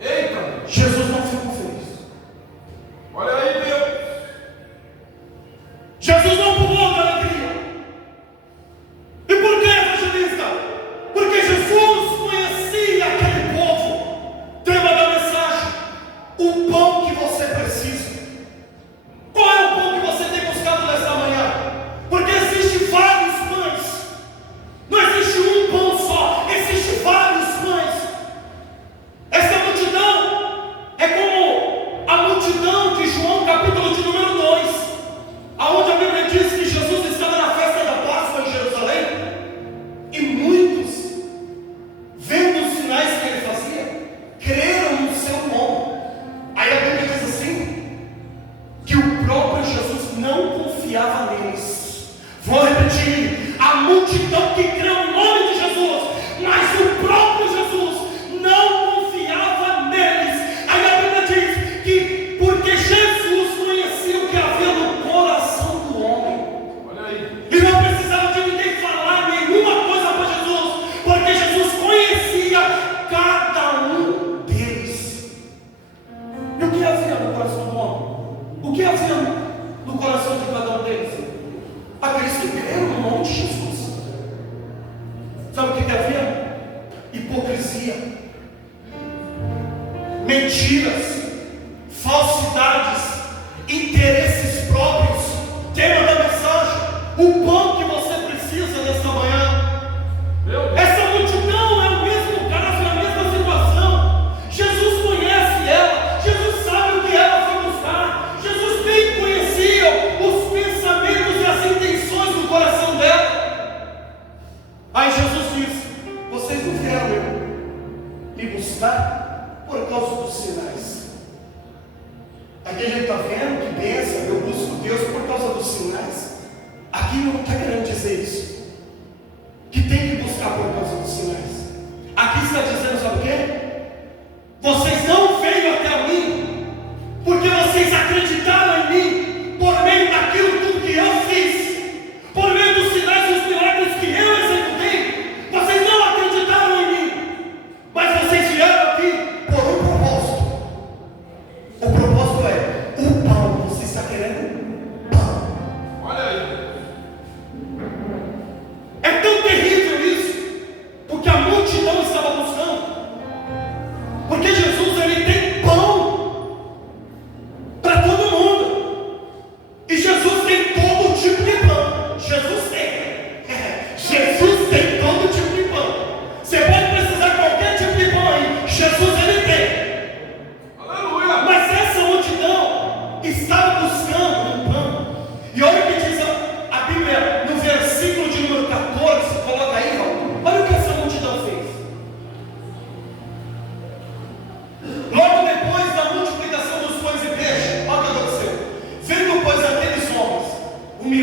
Eita! Jesus não ficou feliz. Olha aí, Deus. Jesus não pulou da alegria. E por que, evangelista? Porque Jesus conhecia aquele povo. Tema da mensagem: o pão que você precisa. Qual é o pão que você tem buscado nesta manhã? Porque existem vários pães. Não existe um pão só, existem vários pães. Essa multidão é como a multidão de João, capítulo de número 2, aonde a Bíblia diz que Jesus estava na festa da Páscoa em Jerusalém, e muitos, vendo os sinais que ele fazia, creram no seu nome. Aí a Bíblia diz assim, que o próprio Jesus não confiava neles. Vou repetir: a multidão que creu no nome de Jesus, mas o próprio Jesus não confiava neles. Aí a Bíblia diz que porque Jesus conhecia o que havia no coração do homem, e não precisava de ninguém falar nenhuma coisa para Jesus, porque Jesus conhecia cada um deles. E o que havia no coração do homem? O que havia no coração de cada um deles? Aqueles que creram no nome de Jesus. Sabe o que havia? Hipocrisia, mentiras, falsidades, interesses próprios. Tema da mensagem: o pão que você precisa nesta manhã. Essa multidão é o mesmo caso, é a mesma situação. Jesus conhece ela, Jesus sabe o que ela foi buscar, Jesus bem conhecia os pensamentos e as intenções do coração dela. Aí Jesus disse: vocês não vieram me buscar por causa dos sinais. Aqui a gente está vendo que bênção, eu busco Deus por causa dos sinais. Aqui não está querendo dizer isso, que tem que buscar por causa dos sinais. Aqui está dizendo, sabe o quê? Vocês não veio até mim porque vocês acreditaram em mim por meio daquilo tudo que eu fiz, por meio dos sinais e dos milagres que eu executei. Vocês não acreditaram em mim, mas vocês vieram aqui por um propósito. O propósito é o pão. Você está querendo pão. Olha aí. É tão terrível isso, porque a multidão estava buscando.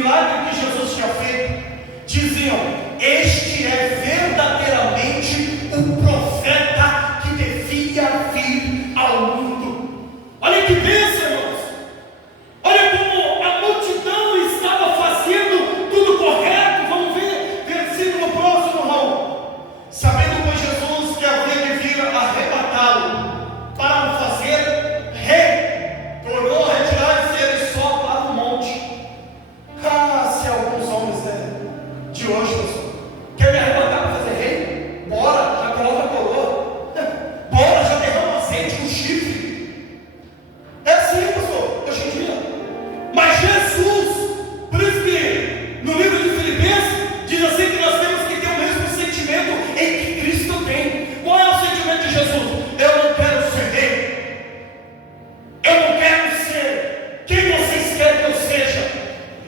milagre que Jesus tinha feito, diziam: este é verdadeiramente o profeta que devia vir ao mundo. Olha que bênção, irmãos! Olha como a multidão estava fazendo tudo correto. Vamos ver, versículo próximo, Raul. Sabendo, pois, Jesus que havia de vir arrebatá-lo para o fazer rei, tornou a retirar-se ele só para o monte. Se alguns homens de hoje, pessoal, quer me arrebatar para fazer rei? Bora, já coloca a coroa. Bora, já derrama azeite com chifre. É assim, pastor, hoje em dia. Mas Jesus, por isso que no livro de Filipenses diz assim que nós temos que ter o mesmo sentimento em que Cristo tem. Qual é o sentimento de Jesus? Eu não quero ser rei. Eu não quero ser quem vocês querem que eu seja.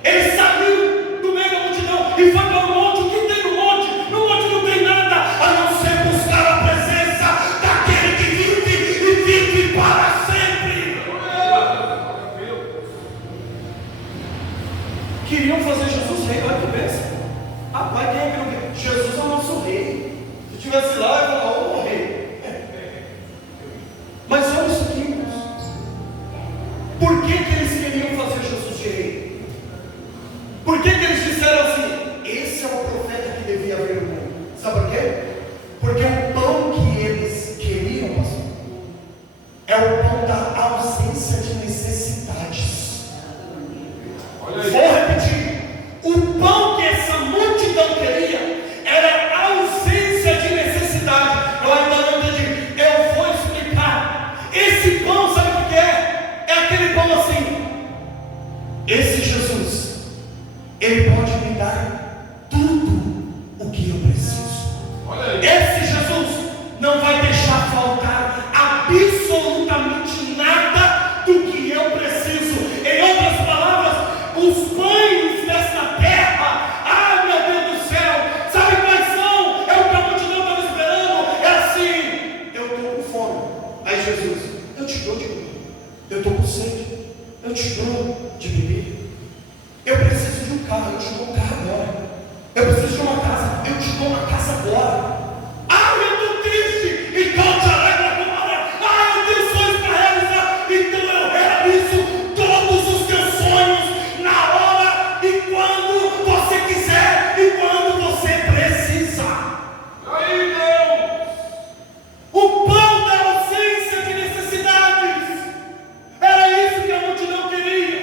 Ele saiu do meio da multidão e foi para o monte. O que tem no monte? No monte não tem nada a não ser buscar a presença daquele que vive e vive para sempre. Queriam fazer Jesus rei, olha que bênção. Rapaz, quem é que não quer? Jesus é o nosso rei. Se estivesse lá, eu ia falar: ô rei. Mas olha isso aqui, irmãos. Por que eles queriam fazer Jesus de rei? Por que eles disseram assim: esse é o profeta que devia vir ao mundo? Sabe por quê? Porque o pão que eles queriam, pastor, é o pão da ausência de necessidades. Vou repetir: o pão que essa multidão queria era a ausência de necessidade. Eu ainda não entendi, eu vou explicar. Esse pão, sabe o que é? É aquele pão assim: esse Jesus, ele pode me dar tudo o que eu preciso. Esse Jesus não vai deixar faltar absolutamente nada do que eu preciso. Em outras palavras, os pães desta terra, meu Deus do céu, sabe quais são? É o que a multidão estava esperando. É assim: eu estou com fome. Aí Jesus: eu te dou de comer. Eu estou com sede. Eu te dou de beber. Eu preciso de um carro, eu te dou um carro agora. Eu preciso de uma casa, eu te dou uma casa agora. Eu estou triste, então te alegra agora. Eu tenho sonhos para realizar, então eu realizo todos os teus sonhos na hora e quando você quiser e quando você precisa. Aí, Deus! O pão da ausência de necessidades. Era isso que a multidão queria.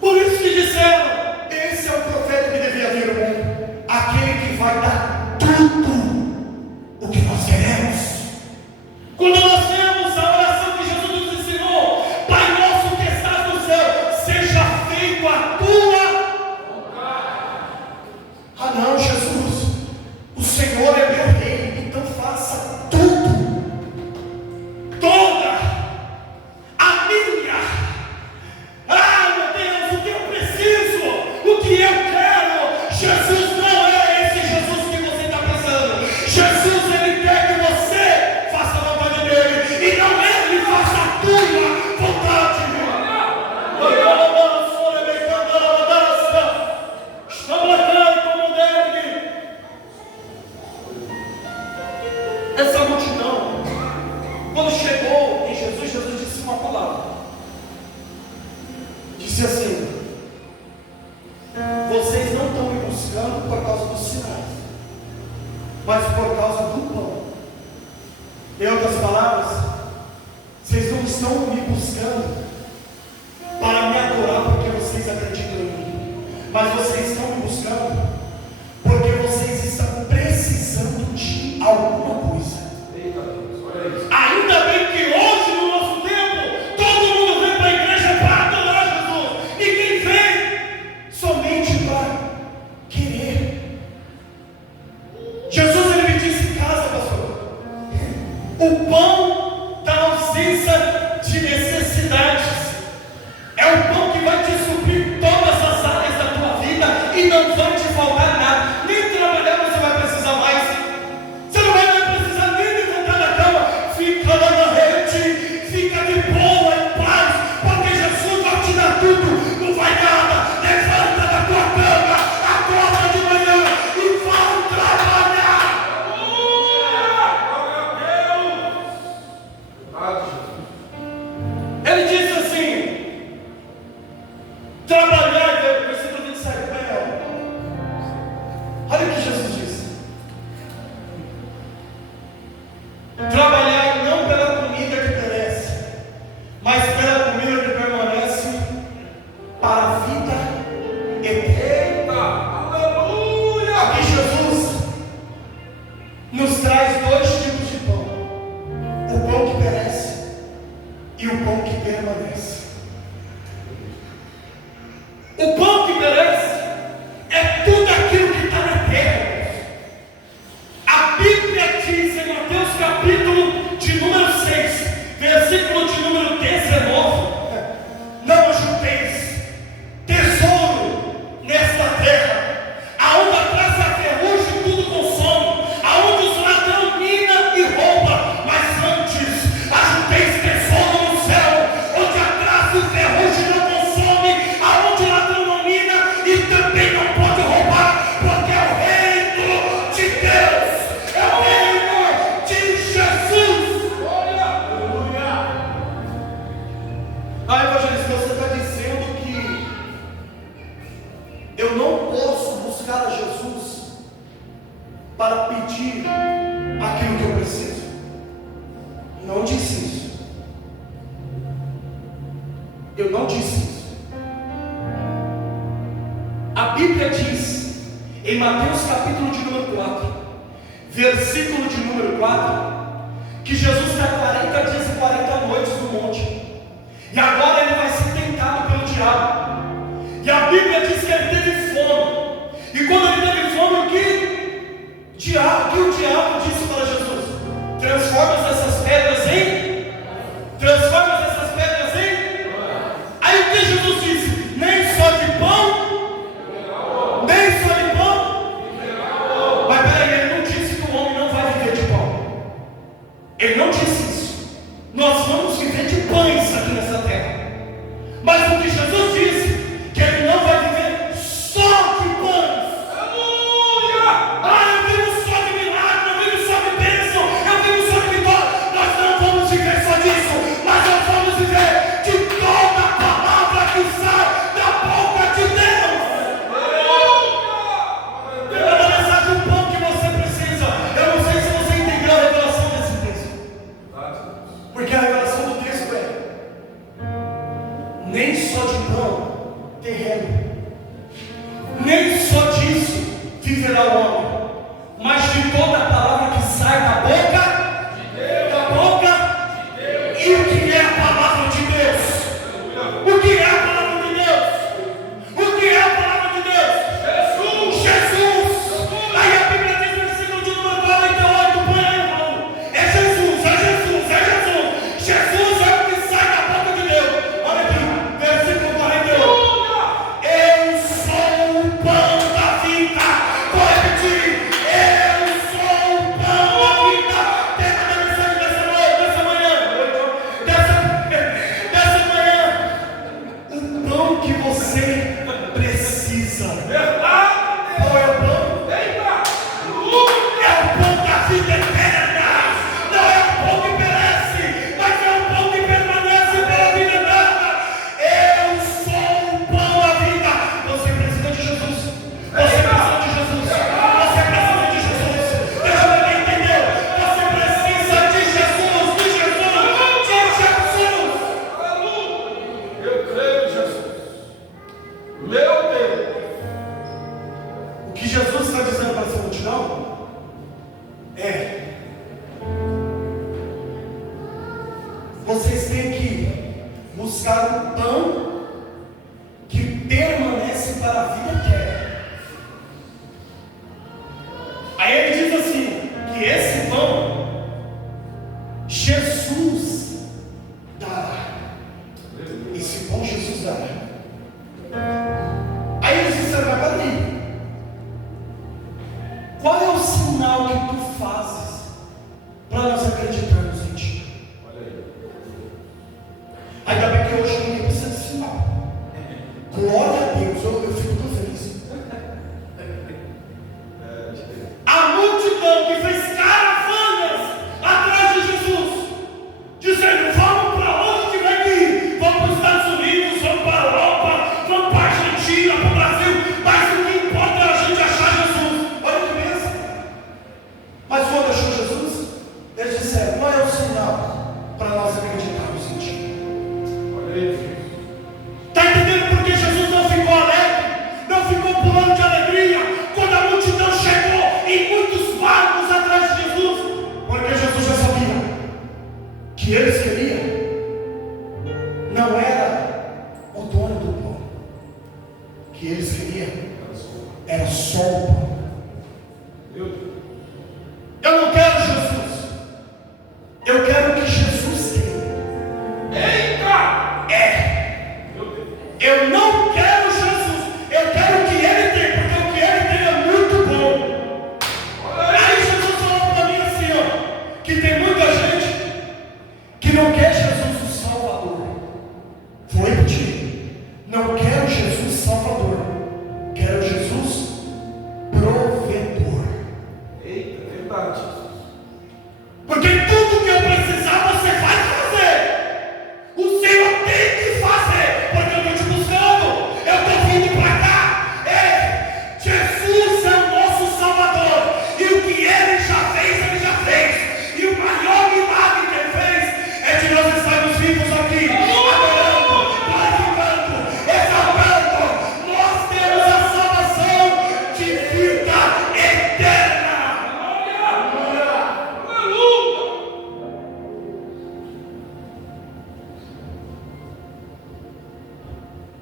Por isso que disseram: esse é o profeta que devia vir ao mundo, aquele que vai dar tudo o que nós queremos. Quando nós vemos a oração que Jesus nos ensinou: Pai nosso que estás no céu, seja feito a tua vontade. Não, Jesus, o Senhor é meu rei, então faça tudo, toda a minha. Meu Deus, o que eu preciso, o que eu quero. Jesus não é esse Jesus que você está pensando. Jesus, ele quer que você faça a vontade dele e não ele faça a tua vontade. Essa multidão, quando chegou em Jesus, Jesus disse uma palavra. Disse assim: vocês não estão me buscando por causa dos sinais, mas por causa do pão. Em outras palavras, vocês não estão me buscando para me adorar porque vocês acreditam em mim, mas vocês estão me buscando porque vocês estão precisando de alguma coisa. Ainda bem que hoje, no nosso tempo, todo mundo vem para a igreja para adorar Jesus. Ninguém vem somente para querer. Jesus, ele me disse em casa, pastor: o pão da ausência de necessidades é o pão que vai te suprir todas as áreas da tua vida e não vai te faltar nada. Nem trabalhar você vai precisar mais. Você não vai precisar nem levantar da cama. Fica lá na rede, fica de boa, em paz, porque Jesus vai te dar tudo. Não vai nada. Levanta. permanece. O pão que perece é tudo aquilo que está na terra. A Bíblia diz em Mateus capítulo de número 6, versículo de número 19: não ajunteis tesouro nesta terra, aonde a traça a ferrugem tudo consome, aonde os ladrão mina e rouba, mas antes ajunteis tesouro no céu, onde a traça e ferrugem não consome, aonde o ladrão não mina e também não pode roubar, porque é o reino de Deus, é o reino de Jesus. Ah, evangelista, você está dizendo que eu não posso buscar a Jesus para pedir aquilo que eu preciso? Não disse isso. Eu não disse isso. A Bíblia diz em Mateus capítulo de número 4, versículo de número 4, que Jesus está 40 dias e 40 noites no monte. E agora ele vai ser tentado pelo diabo. E a Bíblia diz que ele teve fome. E quando ele teve fome, o que o diabo disse para Jesus? Transforma essas pedras em? Aí o que Jesus disse? Nem só de pão? Mas peraí, ele não disse que o homem não vai viver de pão. Ele não disse isso. Nós vamos viver de pães aqui nessa terra. Mas o que Jesus disse, que ele não vai viver só de pães. Aleluia! Ah, eu vivo só de milagre, eu vivo só de bênção, eu vivo só de vitória. Nós não vamos viver só disso, mas nós vamos viver de toda a palavra que sai da boca de Deus. Aleluia! É a mensagem do pão que você precisa. Eu não sei se você entendeu a revelação desse texto. Porque a revelação do texto é: nem só de pão terreno, nem só disso viverá o homem, mas de toda a palavra que sai da boca de Deus. E o que é a palavra de Deus? O que é a palavra de Deus? O que é a palavra de Deus? Jesus! Aí a Bíblia diz no versículo de número 48, põe aí, irmão. É Jesus. Jesus é o que sai da boca de Deus. Olha aqui, versículo 48. Eu sou o pão da vida. Vou repetir. Eu sou o pão da vida. Tema da mensagem dessa manhã. O pão que você precisa. Qual é o pão? É o pão da vida eterna. Não é o pão que perece, mas é o pão que permanece pela vida eterna. Eu sou o pão da vida. Você precisa de Jesus. Você precisa de Jesus. Você precisa de Jesus. Deixa eu ver, entendeu? Você precisa de Jesus. De Jesus. Eu creio em Jesus. Meu Deus. O que Jesus está dizendo para essa multidão é: vocês têm que buscar um pão que permanece para a vida eterna. Aí ele diz assim, que esse pão Jesus dará. Esse pão Jesus dará. Aí ele diz: mas peraí, qual é o sinal que tu fazes para nós acreditarmos em ti? Ainda bem que hoje ninguém precisa de sinal. Glória a Deus, eu fico tão feliz. A multidão que fez caravanas atrás de Jesus, dizendo: vamos para onde tiver que ir, vamos para os Estados Unidos, vamos para a Europa, vamos para a Argentina, para o Brasil, mas o que importa é a gente achar Jesus. Olha que bênção. Mas quando achou Jesus, eles disseram: qual é o sinal para nós acreditarmos em ti? Está entendendo por que Jesus não ficou alegre, não ficou pulando de alegria quando a multidão chegou em muitos barcos atrás de Jesus? Porque Jesus já sabia que eles queriam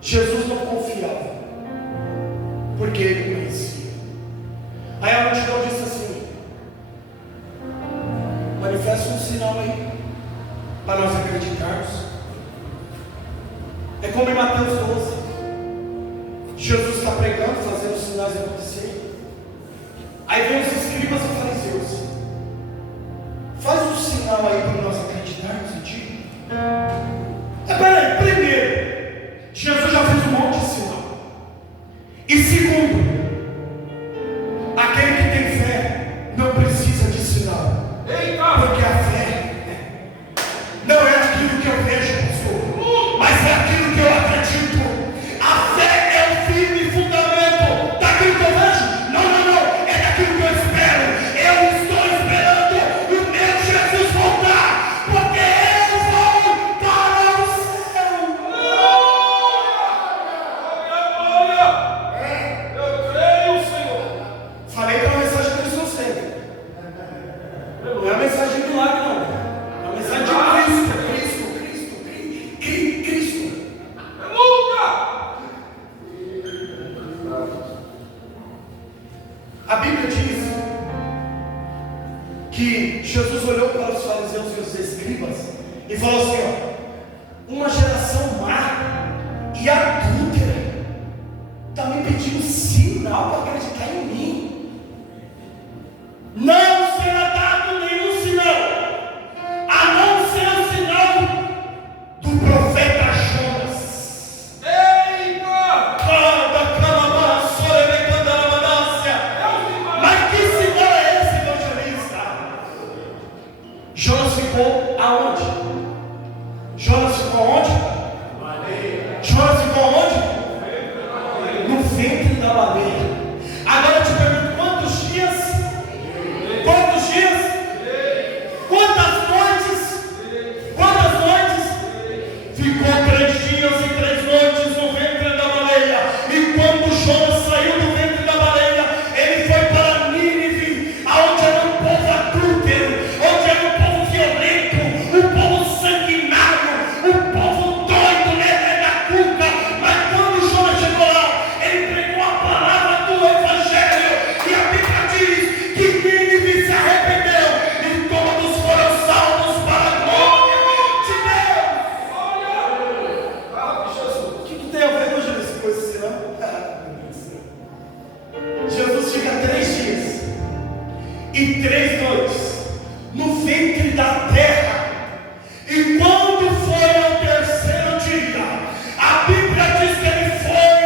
Jesus não confiava, porque ele conhecia. Aí a multidão disse assim: manifesta um sinal aí, para nós acreditarmos. É como em Mateus 12, Jesus está pregando, fazendo os sinais acontecerem. Aí vem os escribas e fariseus: faz um sinal aí para nós acreditarmos em ti. Peraí, primeiro, Jesus já fez um monte de sinal. E segundo, aquele que tem fé não precisa de sinal. Porque a fé não é aquilo que eu vejo, pastor, mas é aquilo que eu acredito. A fé é o firme fundamento daquilo que eu vejo. Não, é daquilo que eu espero. Eu estou esperando o meu Jesus voltar, porque eu vou para o céu. Eu creio, Senhor. Falei que é uma mensagem que eles não seguem. Não é a mensagem do milagre, não. É a mensagem de Cristo. A Bíblia diz que Jesus olhou para os fariseus e os escribas e falou assim: ó, uma geração má e adúltera está me pedindo sinal para acreditar em mim. Não será dado nenhum sinal, a não ser o sinal do profeta Jonas. Eita! Mas que sinal é esse, evangelista? Jonas ficou aonde? Jonas ficou onde? Jonas ficou onde? No ventre da baleia. Agora eu te pergunto, quantos dias? Quantos dias? Quantas noites? Quantas noites? Ficou 3 dias e 3 noites no ventre da baleia. E quando Jonas saiu do ventre da baleia, ele foi para Nínive, onde era um povo adúltero, onde era um povo violento, um povo sanguinário, um povo doido, da cuca. Mas quando Jonas chegou lá, ele pregou a palavra do Evangelho, e a Bíblia diz que Nínive se arrependeu e todos foram salvos para a glória de Deus. O que tem a ver, evangelista, com esse sinal? Jesus fica 3 dias e 3 noites no ventre da terra, e quando foi ao 3º dia, a Bíblia diz que ele foi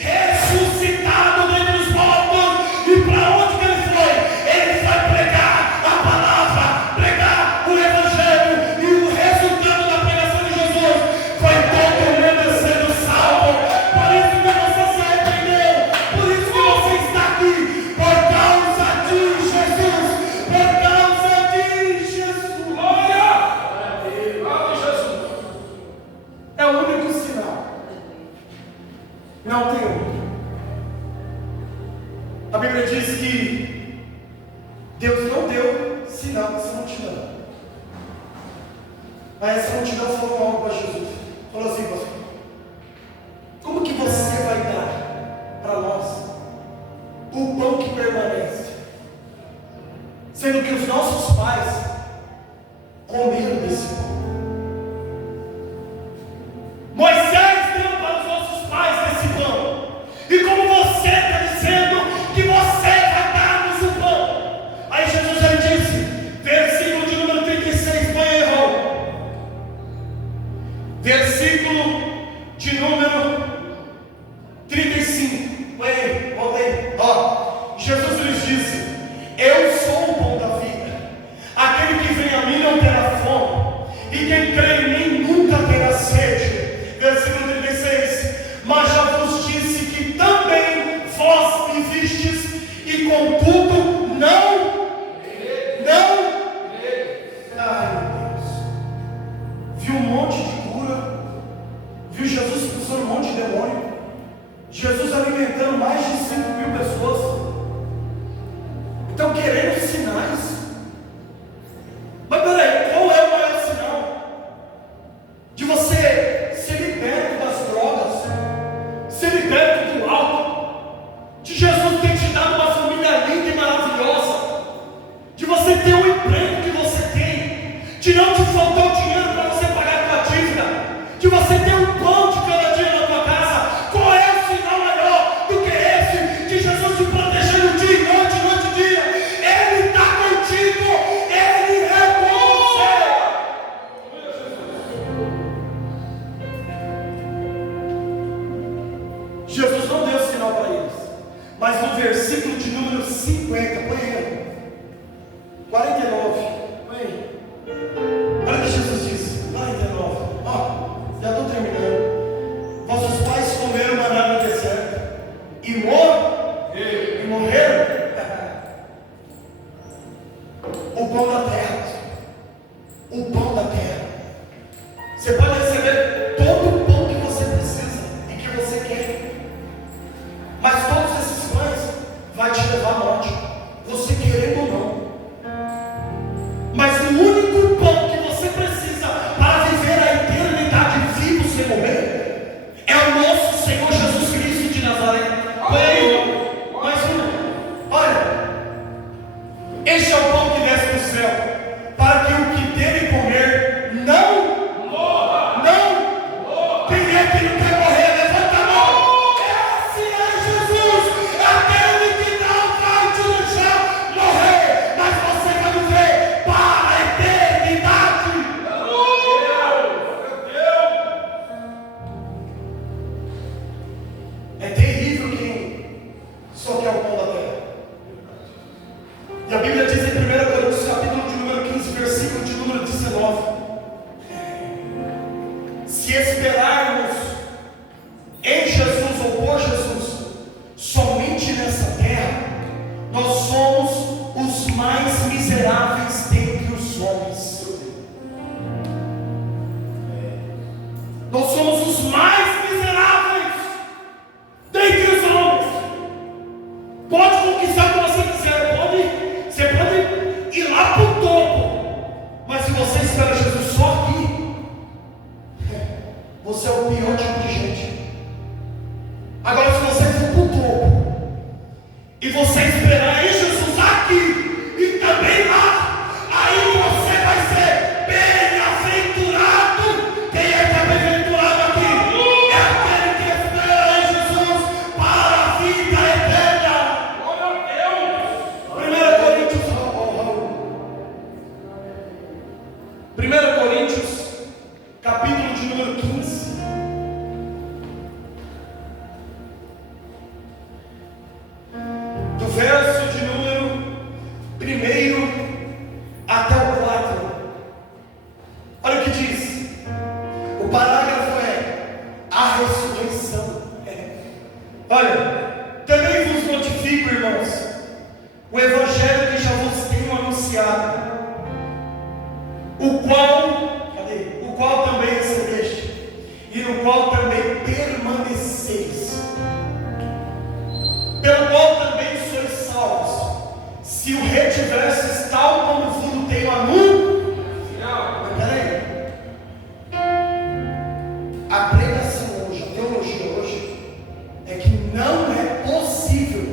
ressuscitado dentre os mortos. E para onde que ele foi? Ele foi pregar a palavra, pregar o Evangelho, e o resultado da pregação de Jesus foi todo mundo sendo salvo. Por isso que você se arrependeu, por isso que você está aqui, por causa de Jesus, por causa de Jesus. Glória! Jesus. É o único sinal, não tem outro. A Bíblia diz que Deus não deu sinal para essa multidão. Aí essa multidão falou algo para Jesus. Falou assim: pastor, como que você vai dar para nós o pão que permanece, sendo que os nossos pais comeram desse pão? Moisés deu para os nossos pais esse pão, e como você está dizendo que você vai dar-nos o pão? Aí Jesus ele disse, versículo de número 36, põe aí, Raul. Versículo de número 35, põe aí, volta aí. Ó, Jesus lhes disse: eu sou o pão da vida. Aquele que vem a mim não terá fome, e quem crê em mim nunca terá sede. Versículo 36, mas já vos disse que também vós me vistes, e contudo não. Ai, meu Deus. Viu um monte de cura, viu Jesus expulsando um monte de demônio, Jesus alimentando mais de 5.000 pessoas. Estão querendo sinais. Mas peraí, qual é o maior sinal de você ser liberto das drogas, de não te faltar o dinheiro para você pagar a tua dívida, de você ter um pão de cada dia na tua casa. Qual é o sinal maior do que esse de Jesus te protegendo dia e noite, noite e dia? Ele está contigo, Ele é com você. Jesus não deu sinal para eles, mas no versículo de número 50, põe aí, 49, põe aí. Olha o que Jesus disse, 49, já estou terminando. Vossos pais comeram maná no deserto e morreram. O pão da terra, o pão da terra. Você pode receber todo o pão que você precisa e que você quer, mas todos esses pães vai te levar à morte, você querendo ou não. Mas o único pão que você precisa para viver a eternidade vivo sem morrer é o nosso Senhor Jesus Cristo de Nazaré. Mais um. Olha, este é o pão que desce do céu, para que o que dele comer não quem é que não quer morrer? Levanta a mão. Esse é Jesus, aquele que não vai te deixar morrer, mas você vai viver para a eternidade. É terrível quem só quer o pão da terra. E a Bíblia diz em 1 Coríntios capítulo de número 15, versículo de número 19: se esperarmos em Jesus ou por Jesus somente nessa terra, nós somos os mais miseráveis dentre os homens. Nós somos os mais miseráveis dentre os homens. Pode conquistar o que você quiser, você pode ir lá para o topo, mas se você espera Jesus só aqui, você é o pior tipo de gente. Agora, se você for para o topo e você esperar em Jesus aqui e também lá, aí você vai ser bem-aventurado. Quem é que é bem-aventurado aqui? É aquele que espera em Jesus para a vida eterna. Glória a Deus. 1 Coríntios capítulo de número 15. Do verso de número 1 até o 4. Olha o que diz. O parágrafo é a ressurreição. Olha, também vos notifico, irmãos, o evangelho que já vos tenho anunciado, o qual também recebeste, e no qual também permaneceis, pelo qual também sois salvos, se o retivestes tal como vos tenho anunciado. Mas peraí, a pregação hoje, a teologia hoje, é que não é possível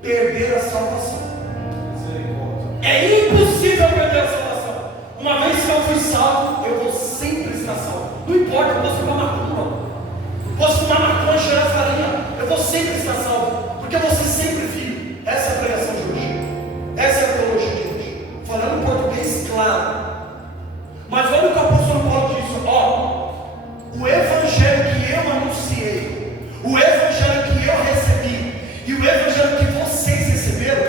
perder a salvação. É impossível perder a salvação. Uma vez que eu fui salvo, eu vou sempre estar salvo. Não importa, eu posso fumar macumba, posso fumar maconha, cheirar farinha, eu vou sempre estar salvo, porque você sempre viu. Essa é a pregação de hoje, essa é a teologia de hoje, falando em português claro. Mas olha o que o apóstolo Paulo diz: o evangelho que eu anunciei, o evangelho que eu recebi e o evangelho que vocês receberam,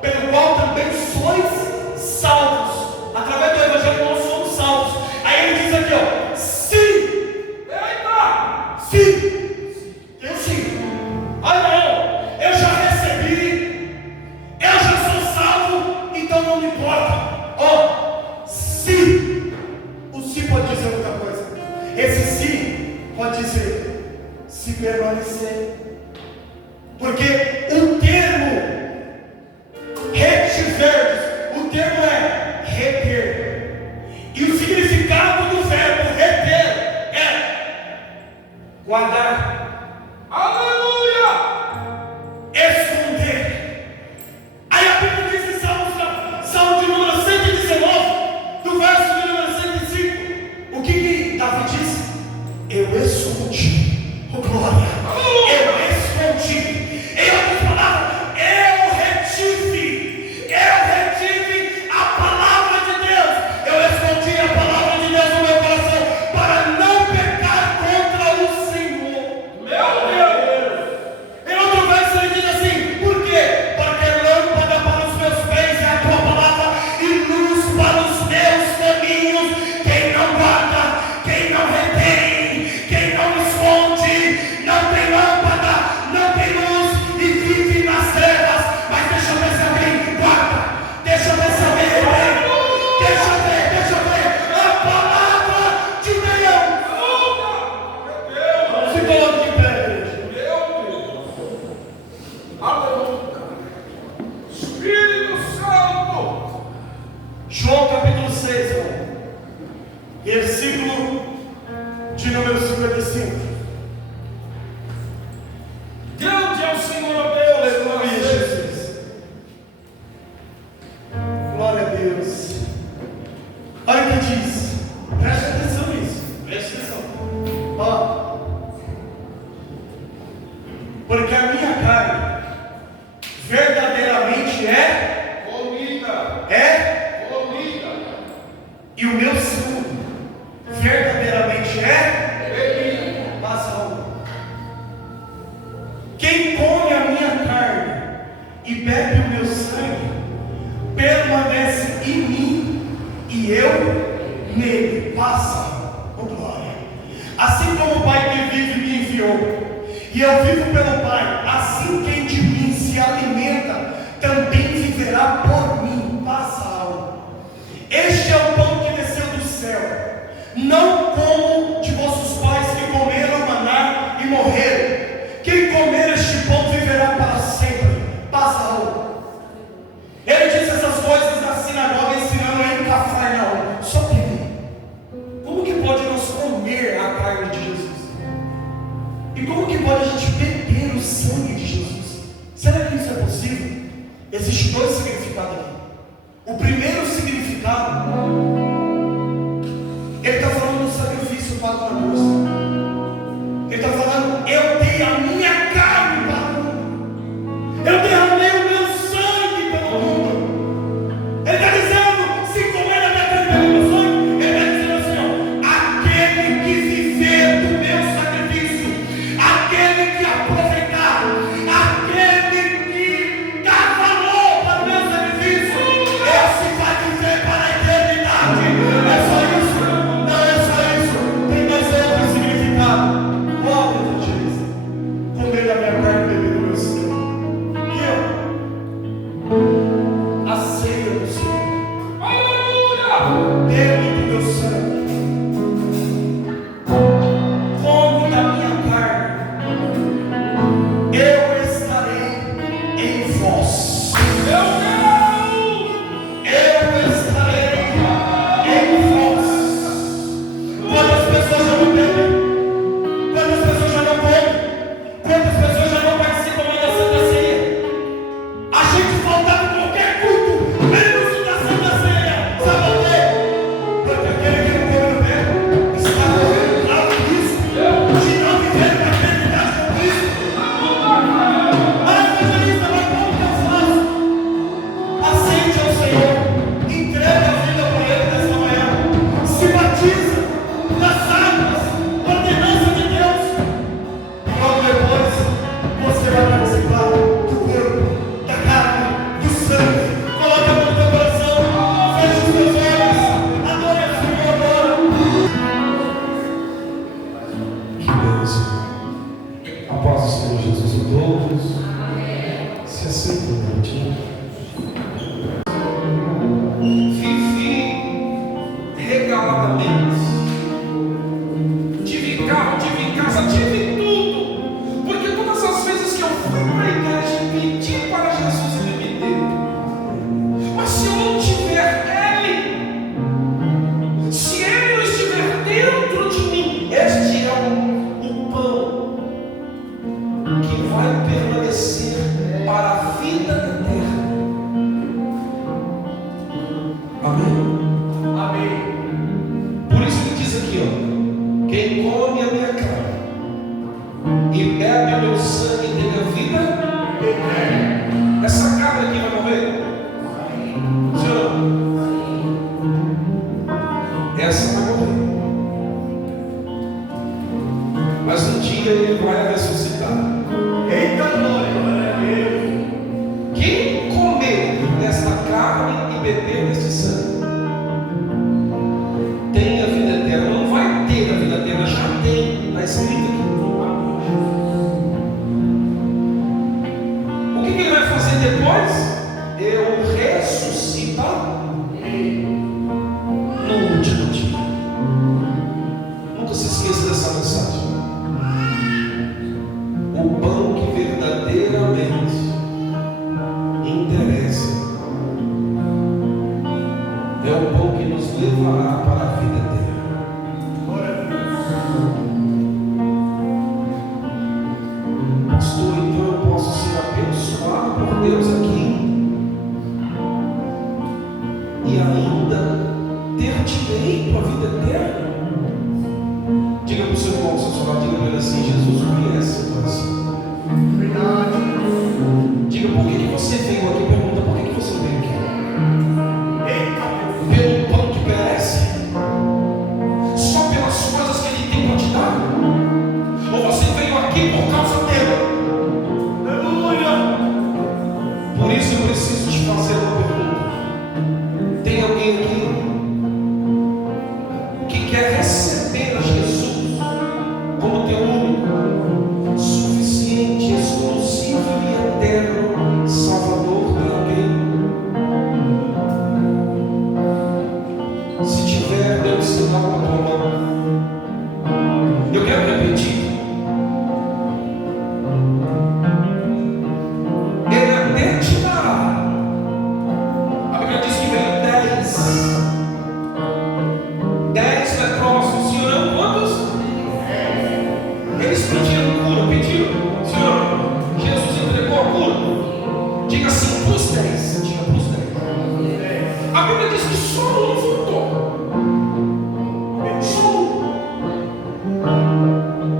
pelo qual também sois salvos. Através do evangelho nós somos salvos. Aí ele diz aqui, sim, eu sim. Não, eu já recebi, eu já sou salvo, então não me importa. Sim. O sim pode dizer outra coisa. Esse sim pode dizer se permanecer, porque o termo retiverdes, o termo é reter, e o significado do verbo reter é guardar, aleluia, esconder. Aí a Bíblia diz em Salmo de número 119, do Olha o que diz. Preste atenção nisso. Preste atenção. Ó. Porque a minha carne verdadeiramente é comida. É comida. E o meu sangue verdadeiramente é bebida. Passa um. Quem come a minha carne e bebe o meu sangue permanece em mim e eu nele. Passa, oh glória. Assim como o Pai que vive me enviou e eu vivo pelo Pai, assim quem de mim se alimenta também viverá por mim. Passa algo. Este é o pão que desceu do céu, não como de vossos pais que comeram maná e morreram. Quem comer este pão viverá para sempre. Passa algo. Ele disse essas coisas na sinagoga, ensinando em Cafarnaum. Só que como que pode nós comer a carne de Jesus? E como que pode a gente beber o sangue de Jesus? Será que isso é possível? Existem dois significados aqui. O primeiro significado, ele está falando do sacrifício pago na cruz. Ele está falando, eu dei a minha carne para o mundo. Eu derramei o meu sangue pelo mundo. Ele está dizendo, se comer a minha carne pelo meu sangue, ele está dizendo assim, ó, aquele que viver do meu sacrifício, aquele que aproveitar, aquele que dá valor para o meu sacrifício, esse vai viver para a eternidade. É só isso? Não é só isso. Tem mais outro significado. Qual evangelista? Comer a minha carne e beber do meu sangue. A ceia do Senhor. Aleluia! Bebe do meu sangue. Come da minha carne. Eu estarei em vós. Eu estarei em vós. Quantas pessoas já não bebem? Quantas pessoas já não comem? Quantas pessoas já não participam mais da Santa Ceia? A gente faltava em qualquer culto, menos o da Santa Ceia. Sabe por quê? Porque aquele que não come no bebe está correndo lá no risco de não viver uma eternidade com Cristo. Mas evangelista, mas como que eu faço? Aceite ao Senhor, entrega a vida para Ele nesta manhã, se batiza nas águas, ordenança de Deus, e logo depois você vai participar do corpo, da carne, do sangue. Coloque a mão no teu coração, feche os teus olhos, adore a Senhor agora. Que bênção. A paz do Senhor Jesus a todos. Se assentem um minutinho. Vivi regaladamente. Tive carro, tive casa, tive tudo. Porque todas as vezes que eu fui para a igreja e pedi para Jesus, Ele me deu. Mas se eu não tiver Ele, se Ele não estiver dentro de mim, este é o pão que vai permanecer para a vida eterna. Amém? Amém. Por isso que diz aqui, ó, quem come a minha carne e bebe o meu sangue tem a vida eterna. Essa carne aqui vai morrer? Sim ou não? Essa vai morrer. Mas um dia ele vai ressuscitar. Eita glória! Quem comer desta carne e beber deste sangue tem a vida eterna. Não vai ter a vida eterna, já tem, está escrito aqui. O que ele vai fazer depois? Eu ressuscitarei no último dia. Nunca se esqueça dessa mensagem. O pão que verdadeiramente interessa é o pão que nos levará para a vida eterna. Pastor, então eu posso ser abençoado por Deus aqui e ainda ter tido direito à vida eterna. Diga para o seu irmão, seu celular, diga para ele assim: Jesus conhece o coração. Verdade. Diga, por que você veio aqui? Pergunta, por que você veio aqui? Pelo pão que perece? Só pelas coisas que Ele tem para te dar? Ou você veio aqui por causa dele? Aleluia! Por isso eu preciso te fazer uma pergunta. Tem alguém aqui que quer receber a Jesus como teu único, suficiente, exclusivo e eterno Salvador? Tem alguém? Se tiver, dê um sinal com a tua mão. Eu quero repetir. Ele até te dará. A Bíblia diz que veio 10 leprosos. Senhor, quantos? Eles pediram cura, pediram. Senhor, Jesus entregou a cura. Diga assim, plus 10. Diga plus 10. A Bíblia diz que só um voltou. Só um.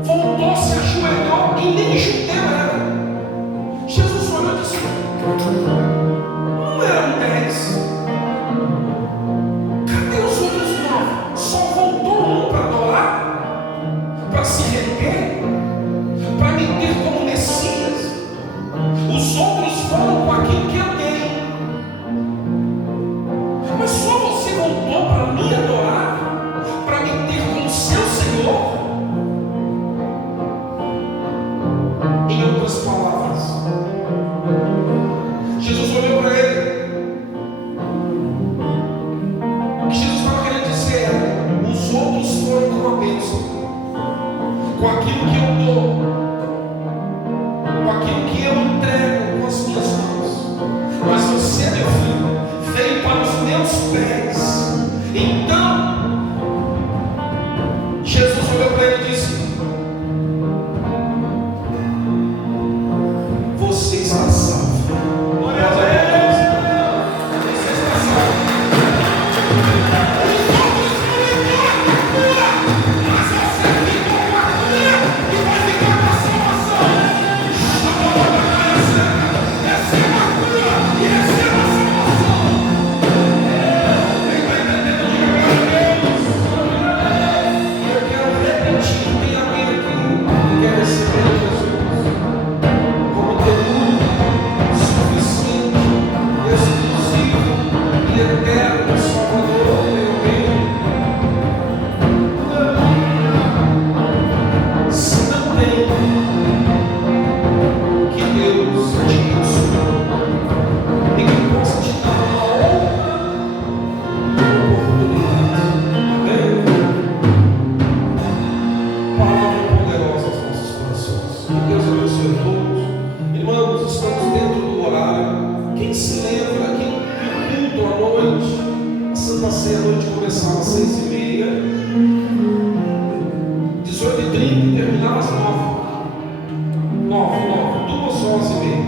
Voltou, se ajoelhou e nem judeu era. Jesus olhou e disse: não eram 10. Cadê os outros 9? Só voltou um para adorar, para se render, para me ter como Messias. Os outros foram com aquilo que eu dei. Mas só você voltou para me adorar, para me ter como seu Senhor. Em outras palavras, Jesus olhou para ele. O que Jesus estava querendo dizer é: os outros foram com a bênção, com aquilo que eu dou, com aquilo que eu entrego com as minhas mãos. Mas você, meu filho, veio para os meus pés. Então, Jesus olhou para ele e disse: você está salvo. Glória a Deus. Você está salvo. Os outros foram embora, mas você ficou com a cura e vai ficar com a salvação. Receba a cura e receba a salvação. Quem está entendendo, diga glória a Deus. E eu quero repetir: tem alguém aqui que quer receber Jesus como teu único, suficiente, exclusivo e eterno Salvador? Tem alguém? Se não tem, que Deus te abençoe e que possa te dar uma outra oportunidade. Amém? Palavra poderosa aos nossos corações. Que Deus abençoe a todos. Irmãos, estamos dentro do horário. Quem se lembra que o culto à noite, a Santa Ceia à noite começava às 6h30, 18h30 e terminava às 9h. 2 horas e meia.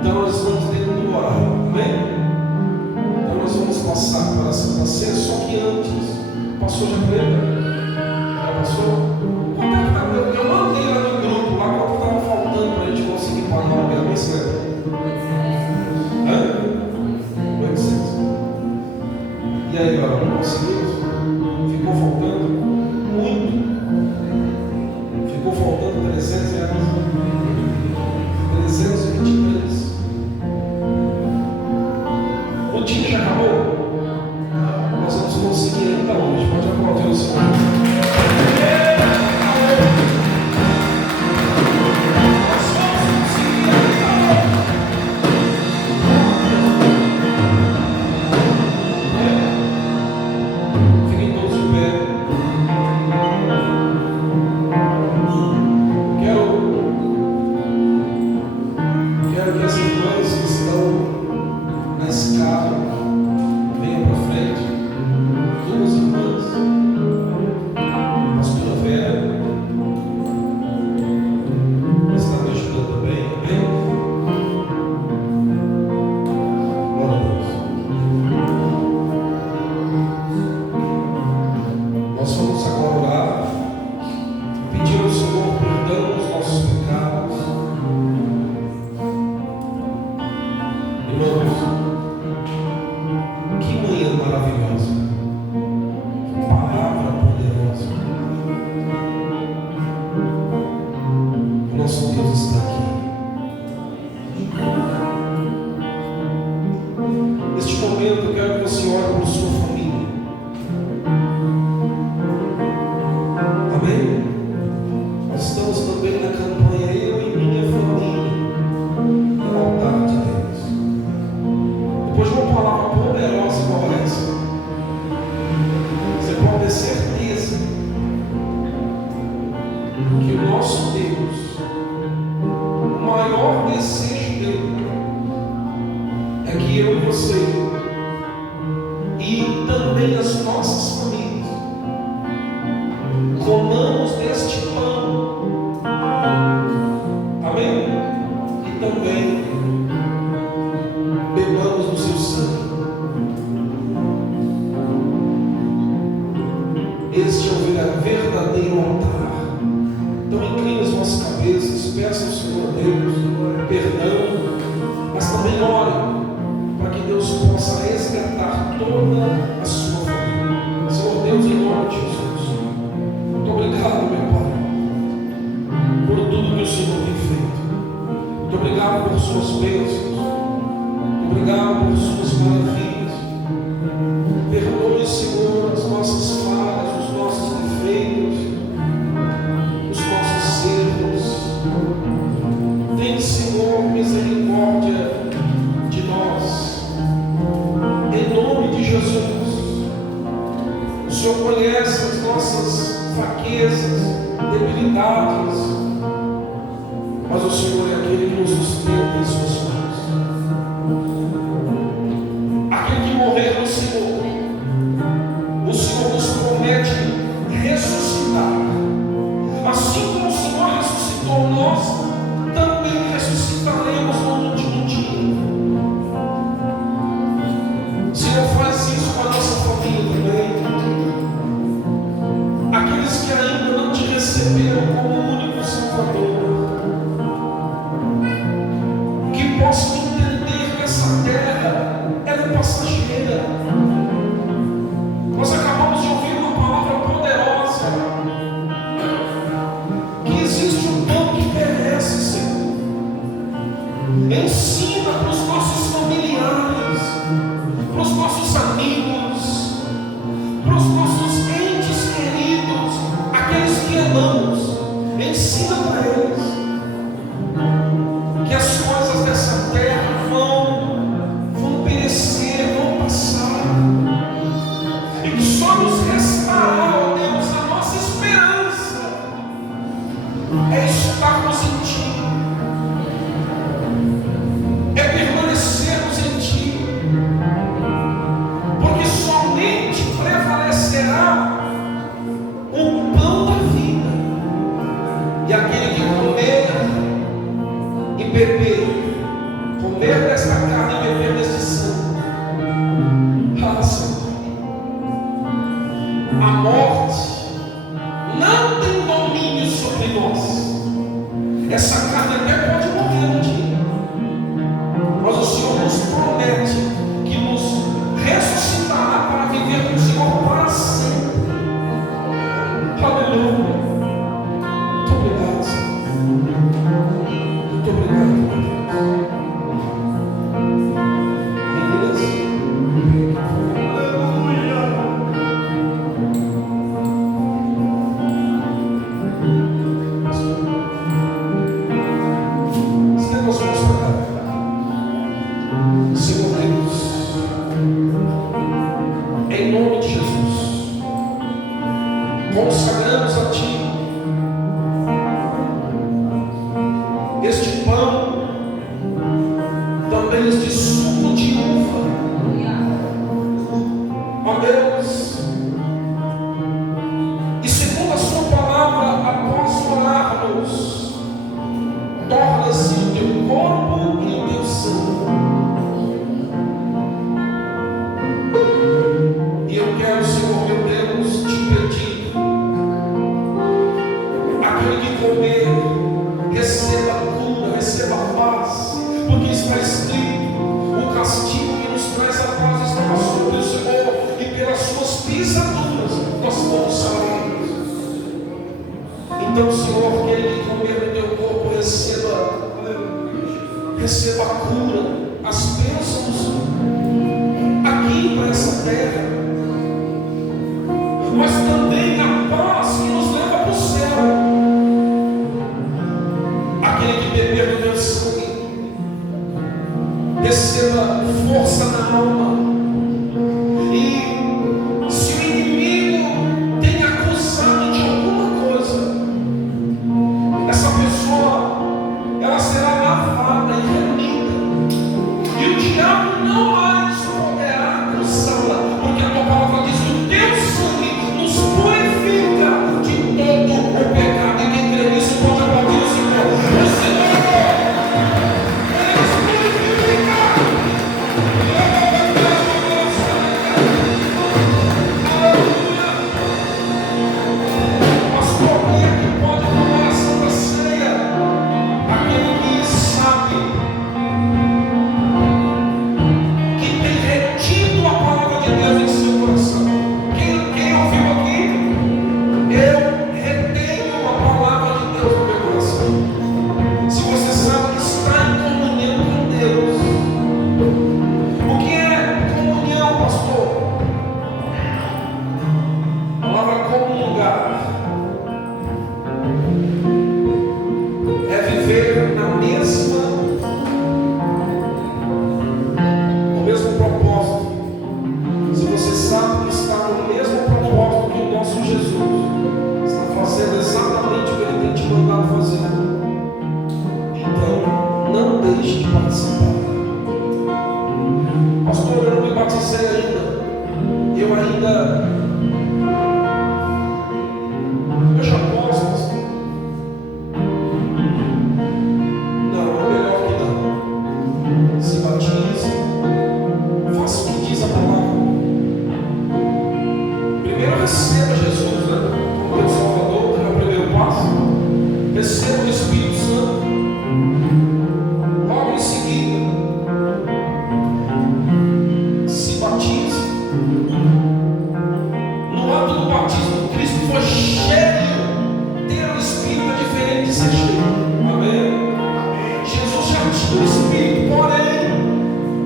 Então nós estamos dentro do horário. Amém? Então nós vamos passar para a Santa Ceia, só que antes. Passou já prega? Já passou? Quanto é que tá? Eu mandei lá no grupo, lá quanto estava faltando para a gente conseguir pagar o mesmo, isso é? Hã? 800. E aí, galera, não conseguimos? Ficou faltando muito. Ficou faltando 300 reais. 323. O time já acabou? Nós vamos conseguir ainda hoje. Pode aplaudir o Senhor. Fiquem todos de pé. também as nossas famílias comamos deste pão, amém? E também bebamos do seu sangue. Este é o verdadeiro altar. Então incline as vossas cabeças, peça ao Senhor Deus perdão, mas também ore para que Deus possa resgatar toda a sua família. Senhor Deus, em nome de Jesus, muito obrigado, meu Pai, por tudo que o Senhor tem feito. Muito obrigado por suas bênçãos. Muito obrigado por suas maravilhas. Perdoe, Senhor, as nossas falhas, os nossos defeitos, os nossos erros. Tem, Senhor, misericórdia de nós. Em nome de Jesus. O Senhor conhece as nossas fraquezas, debilidades, mas o Senhor é aquele que nos sustenta em suas mãos. Aquele que morrer no Senhor, o Senhor nos promete ressuscitar. Assim como o Senhor ressuscitou nós, também ressuscitaremos no último dia. O Senhor faz isso com a nossa família também. Aqueles que ainda não te receberam como o único Salvador, que possam entender que essa terra ela é passageira. Nós acabamos de ouvir uma palavra poderosa, que existe um pão que perece, Senhor. Ensina para os nossos familiares, para os nossos amigos, para os nossos entes queridos, aqueles que amamos. Ensina para eles que as coisas dessa terra vão perecer, vão passar, e que só nos restará, ó Deus, a nossa esperança é estarmos em Ti, é permanecermos em Ti, porque somente prevalecerá o pão da vida, e aquele que comer e beber, comer desta carne e beber deste sangue, Senhor, a morte não tem domínio sobre nós. Essa carne até pode morrer um dia, mas o Senhor nos promete que nos ressuscitará para viver com o Senhor para sempre. Aleluia. Muito obrigado, Senhor. Muito obrigado, meu Deus. Senhor Deus, em nome de Jesus, consagramos a Ti este pão, também este suco de uva, ó Deus, e segundo a Sua palavra, após orarmos, torna-se o Teu corpo e o Teu sangue. E eu quero, Senhor meu Deus, te pedir, aquele que comer, receba cura, receba paz, porque está escrito: o castigo que nos traz a paz estava sobre o Senhor, e pelas suas pisaduras nós fomos sarados. Então, Senhor, aquele que comer no teu corpo, receba a cura, as bênçãos aqui para essa terra, mas também a paz que nos leva para o céu. Aquele que beber do teu sangue, receba força na alma. E se o inimigo tem acusado de alguma coisa, essa pessoa ela será lavada e remida, e o diabo não receba Jesus, né? Como teu Salvador, que é o primeiro passo. Receba o Espírito Santo. Logo em seguida, se batize. No ato do batismo, Cristo foi cheio. Ter o Espírito é diferente de ser cheio. Amém? Jesus já tinha o Espírito, porém,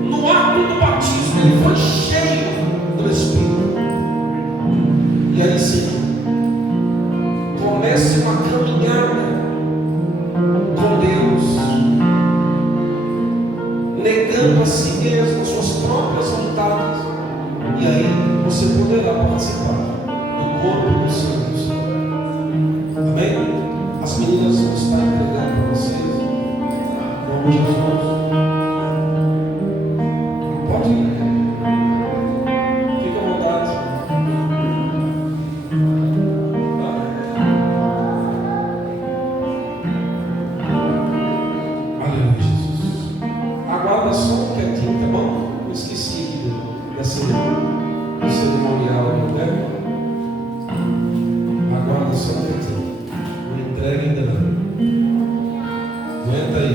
no ato do batismo, ele foi cheio do Espírito. E aí sim, comece uma caminhada com Deus, negando a si mesmo as suas próprias vontades, e aí você poderá participar do corpo do Senhor. Amém? As meninas vão estar entregando para vocês, em nome de Jesus. Pode ir. Fique à vontade. Aleluia, Jesus. Aguarda só um quietinho, tá bom? Eu esqueci aqui desse cerimonial, né? Aguarda só um quietinho. Não entrega ainda não. Aguenta aí.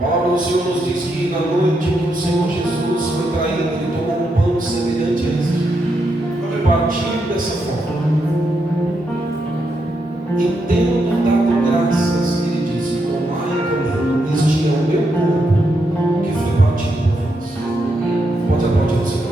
A palavra do Senhor nos diz que na noite em que o Senhor Jesus foi traído, ele tomou um pão semelhante a esse. E partiu dessa forma. E tendo dado graças, ele disse: tomai e comei, este é o meu corpo que foi partido por vós. Pode aplaudir o Senhor.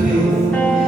crê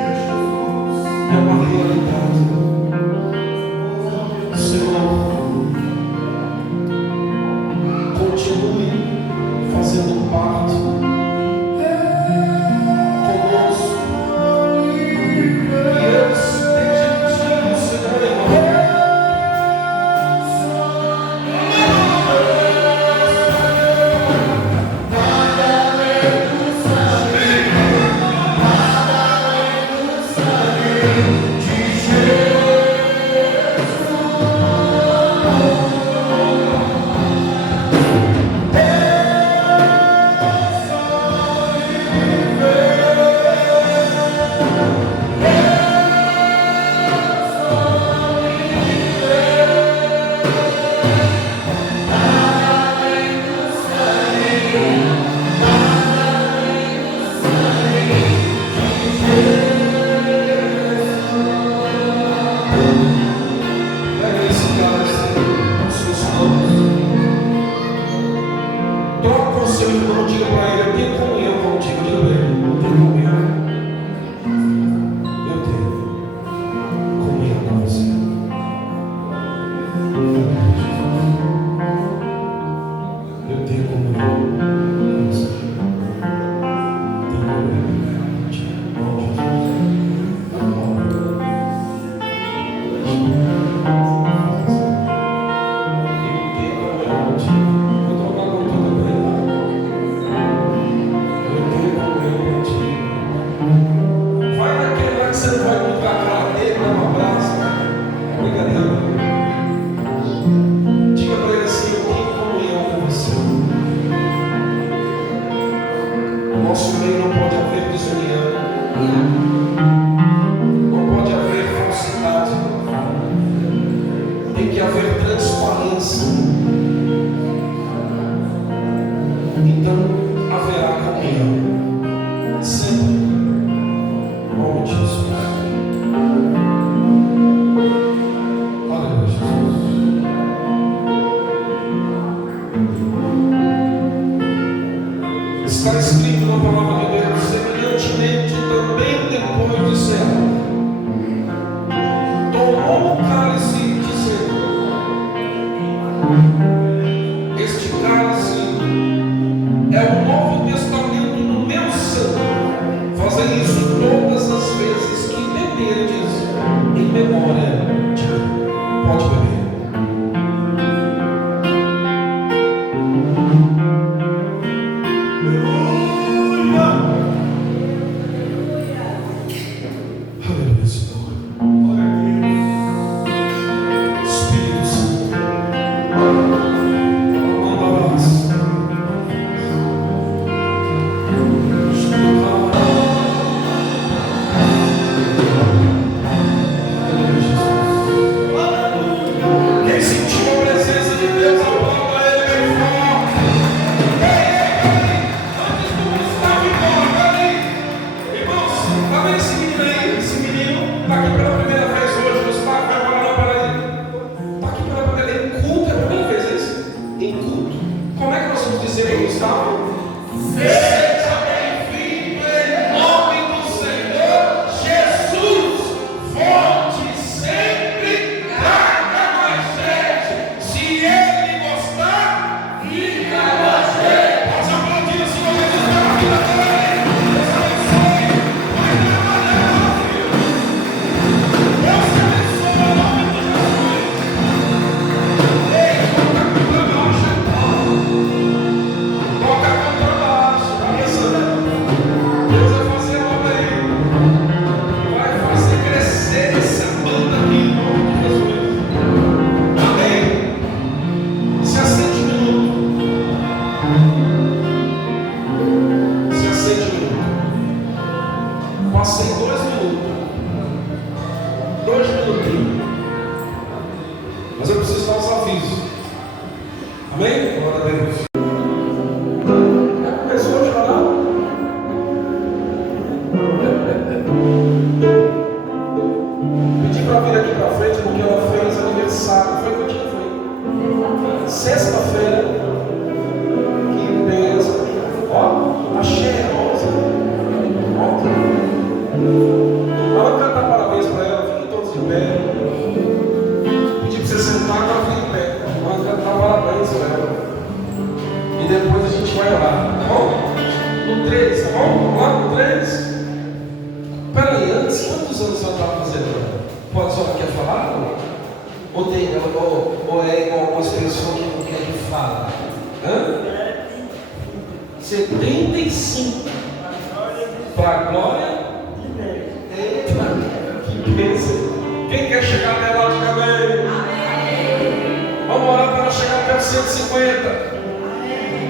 150.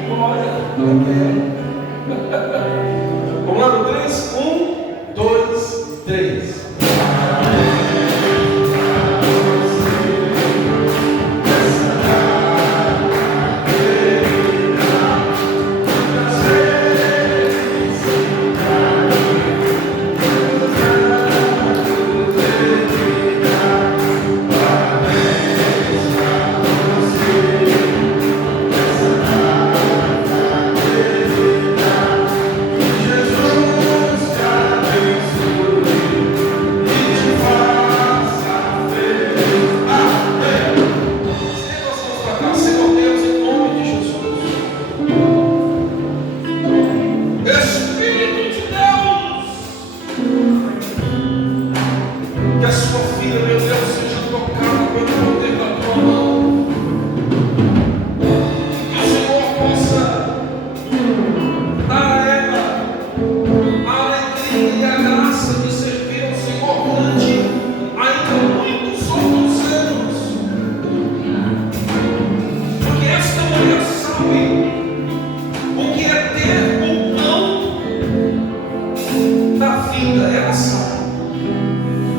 Glória. Vamos lá no 3. 1, 2, 3.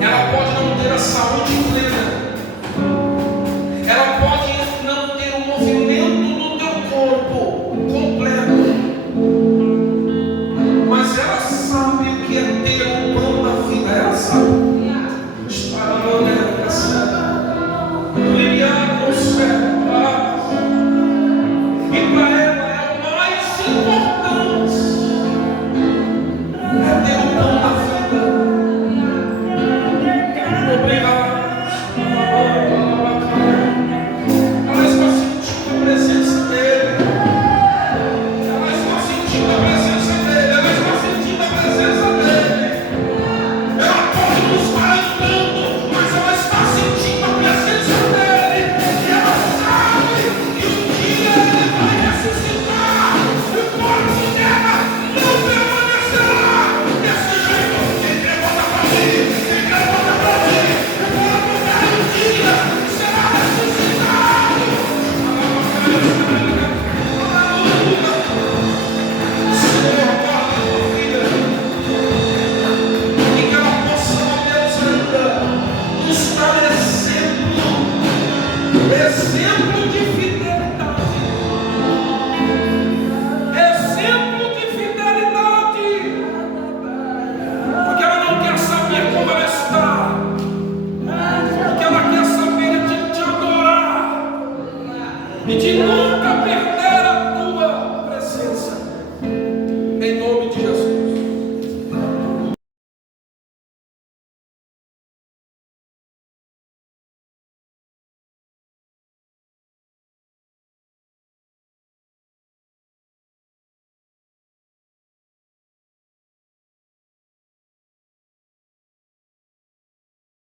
Ela pode não ter a saúde plena,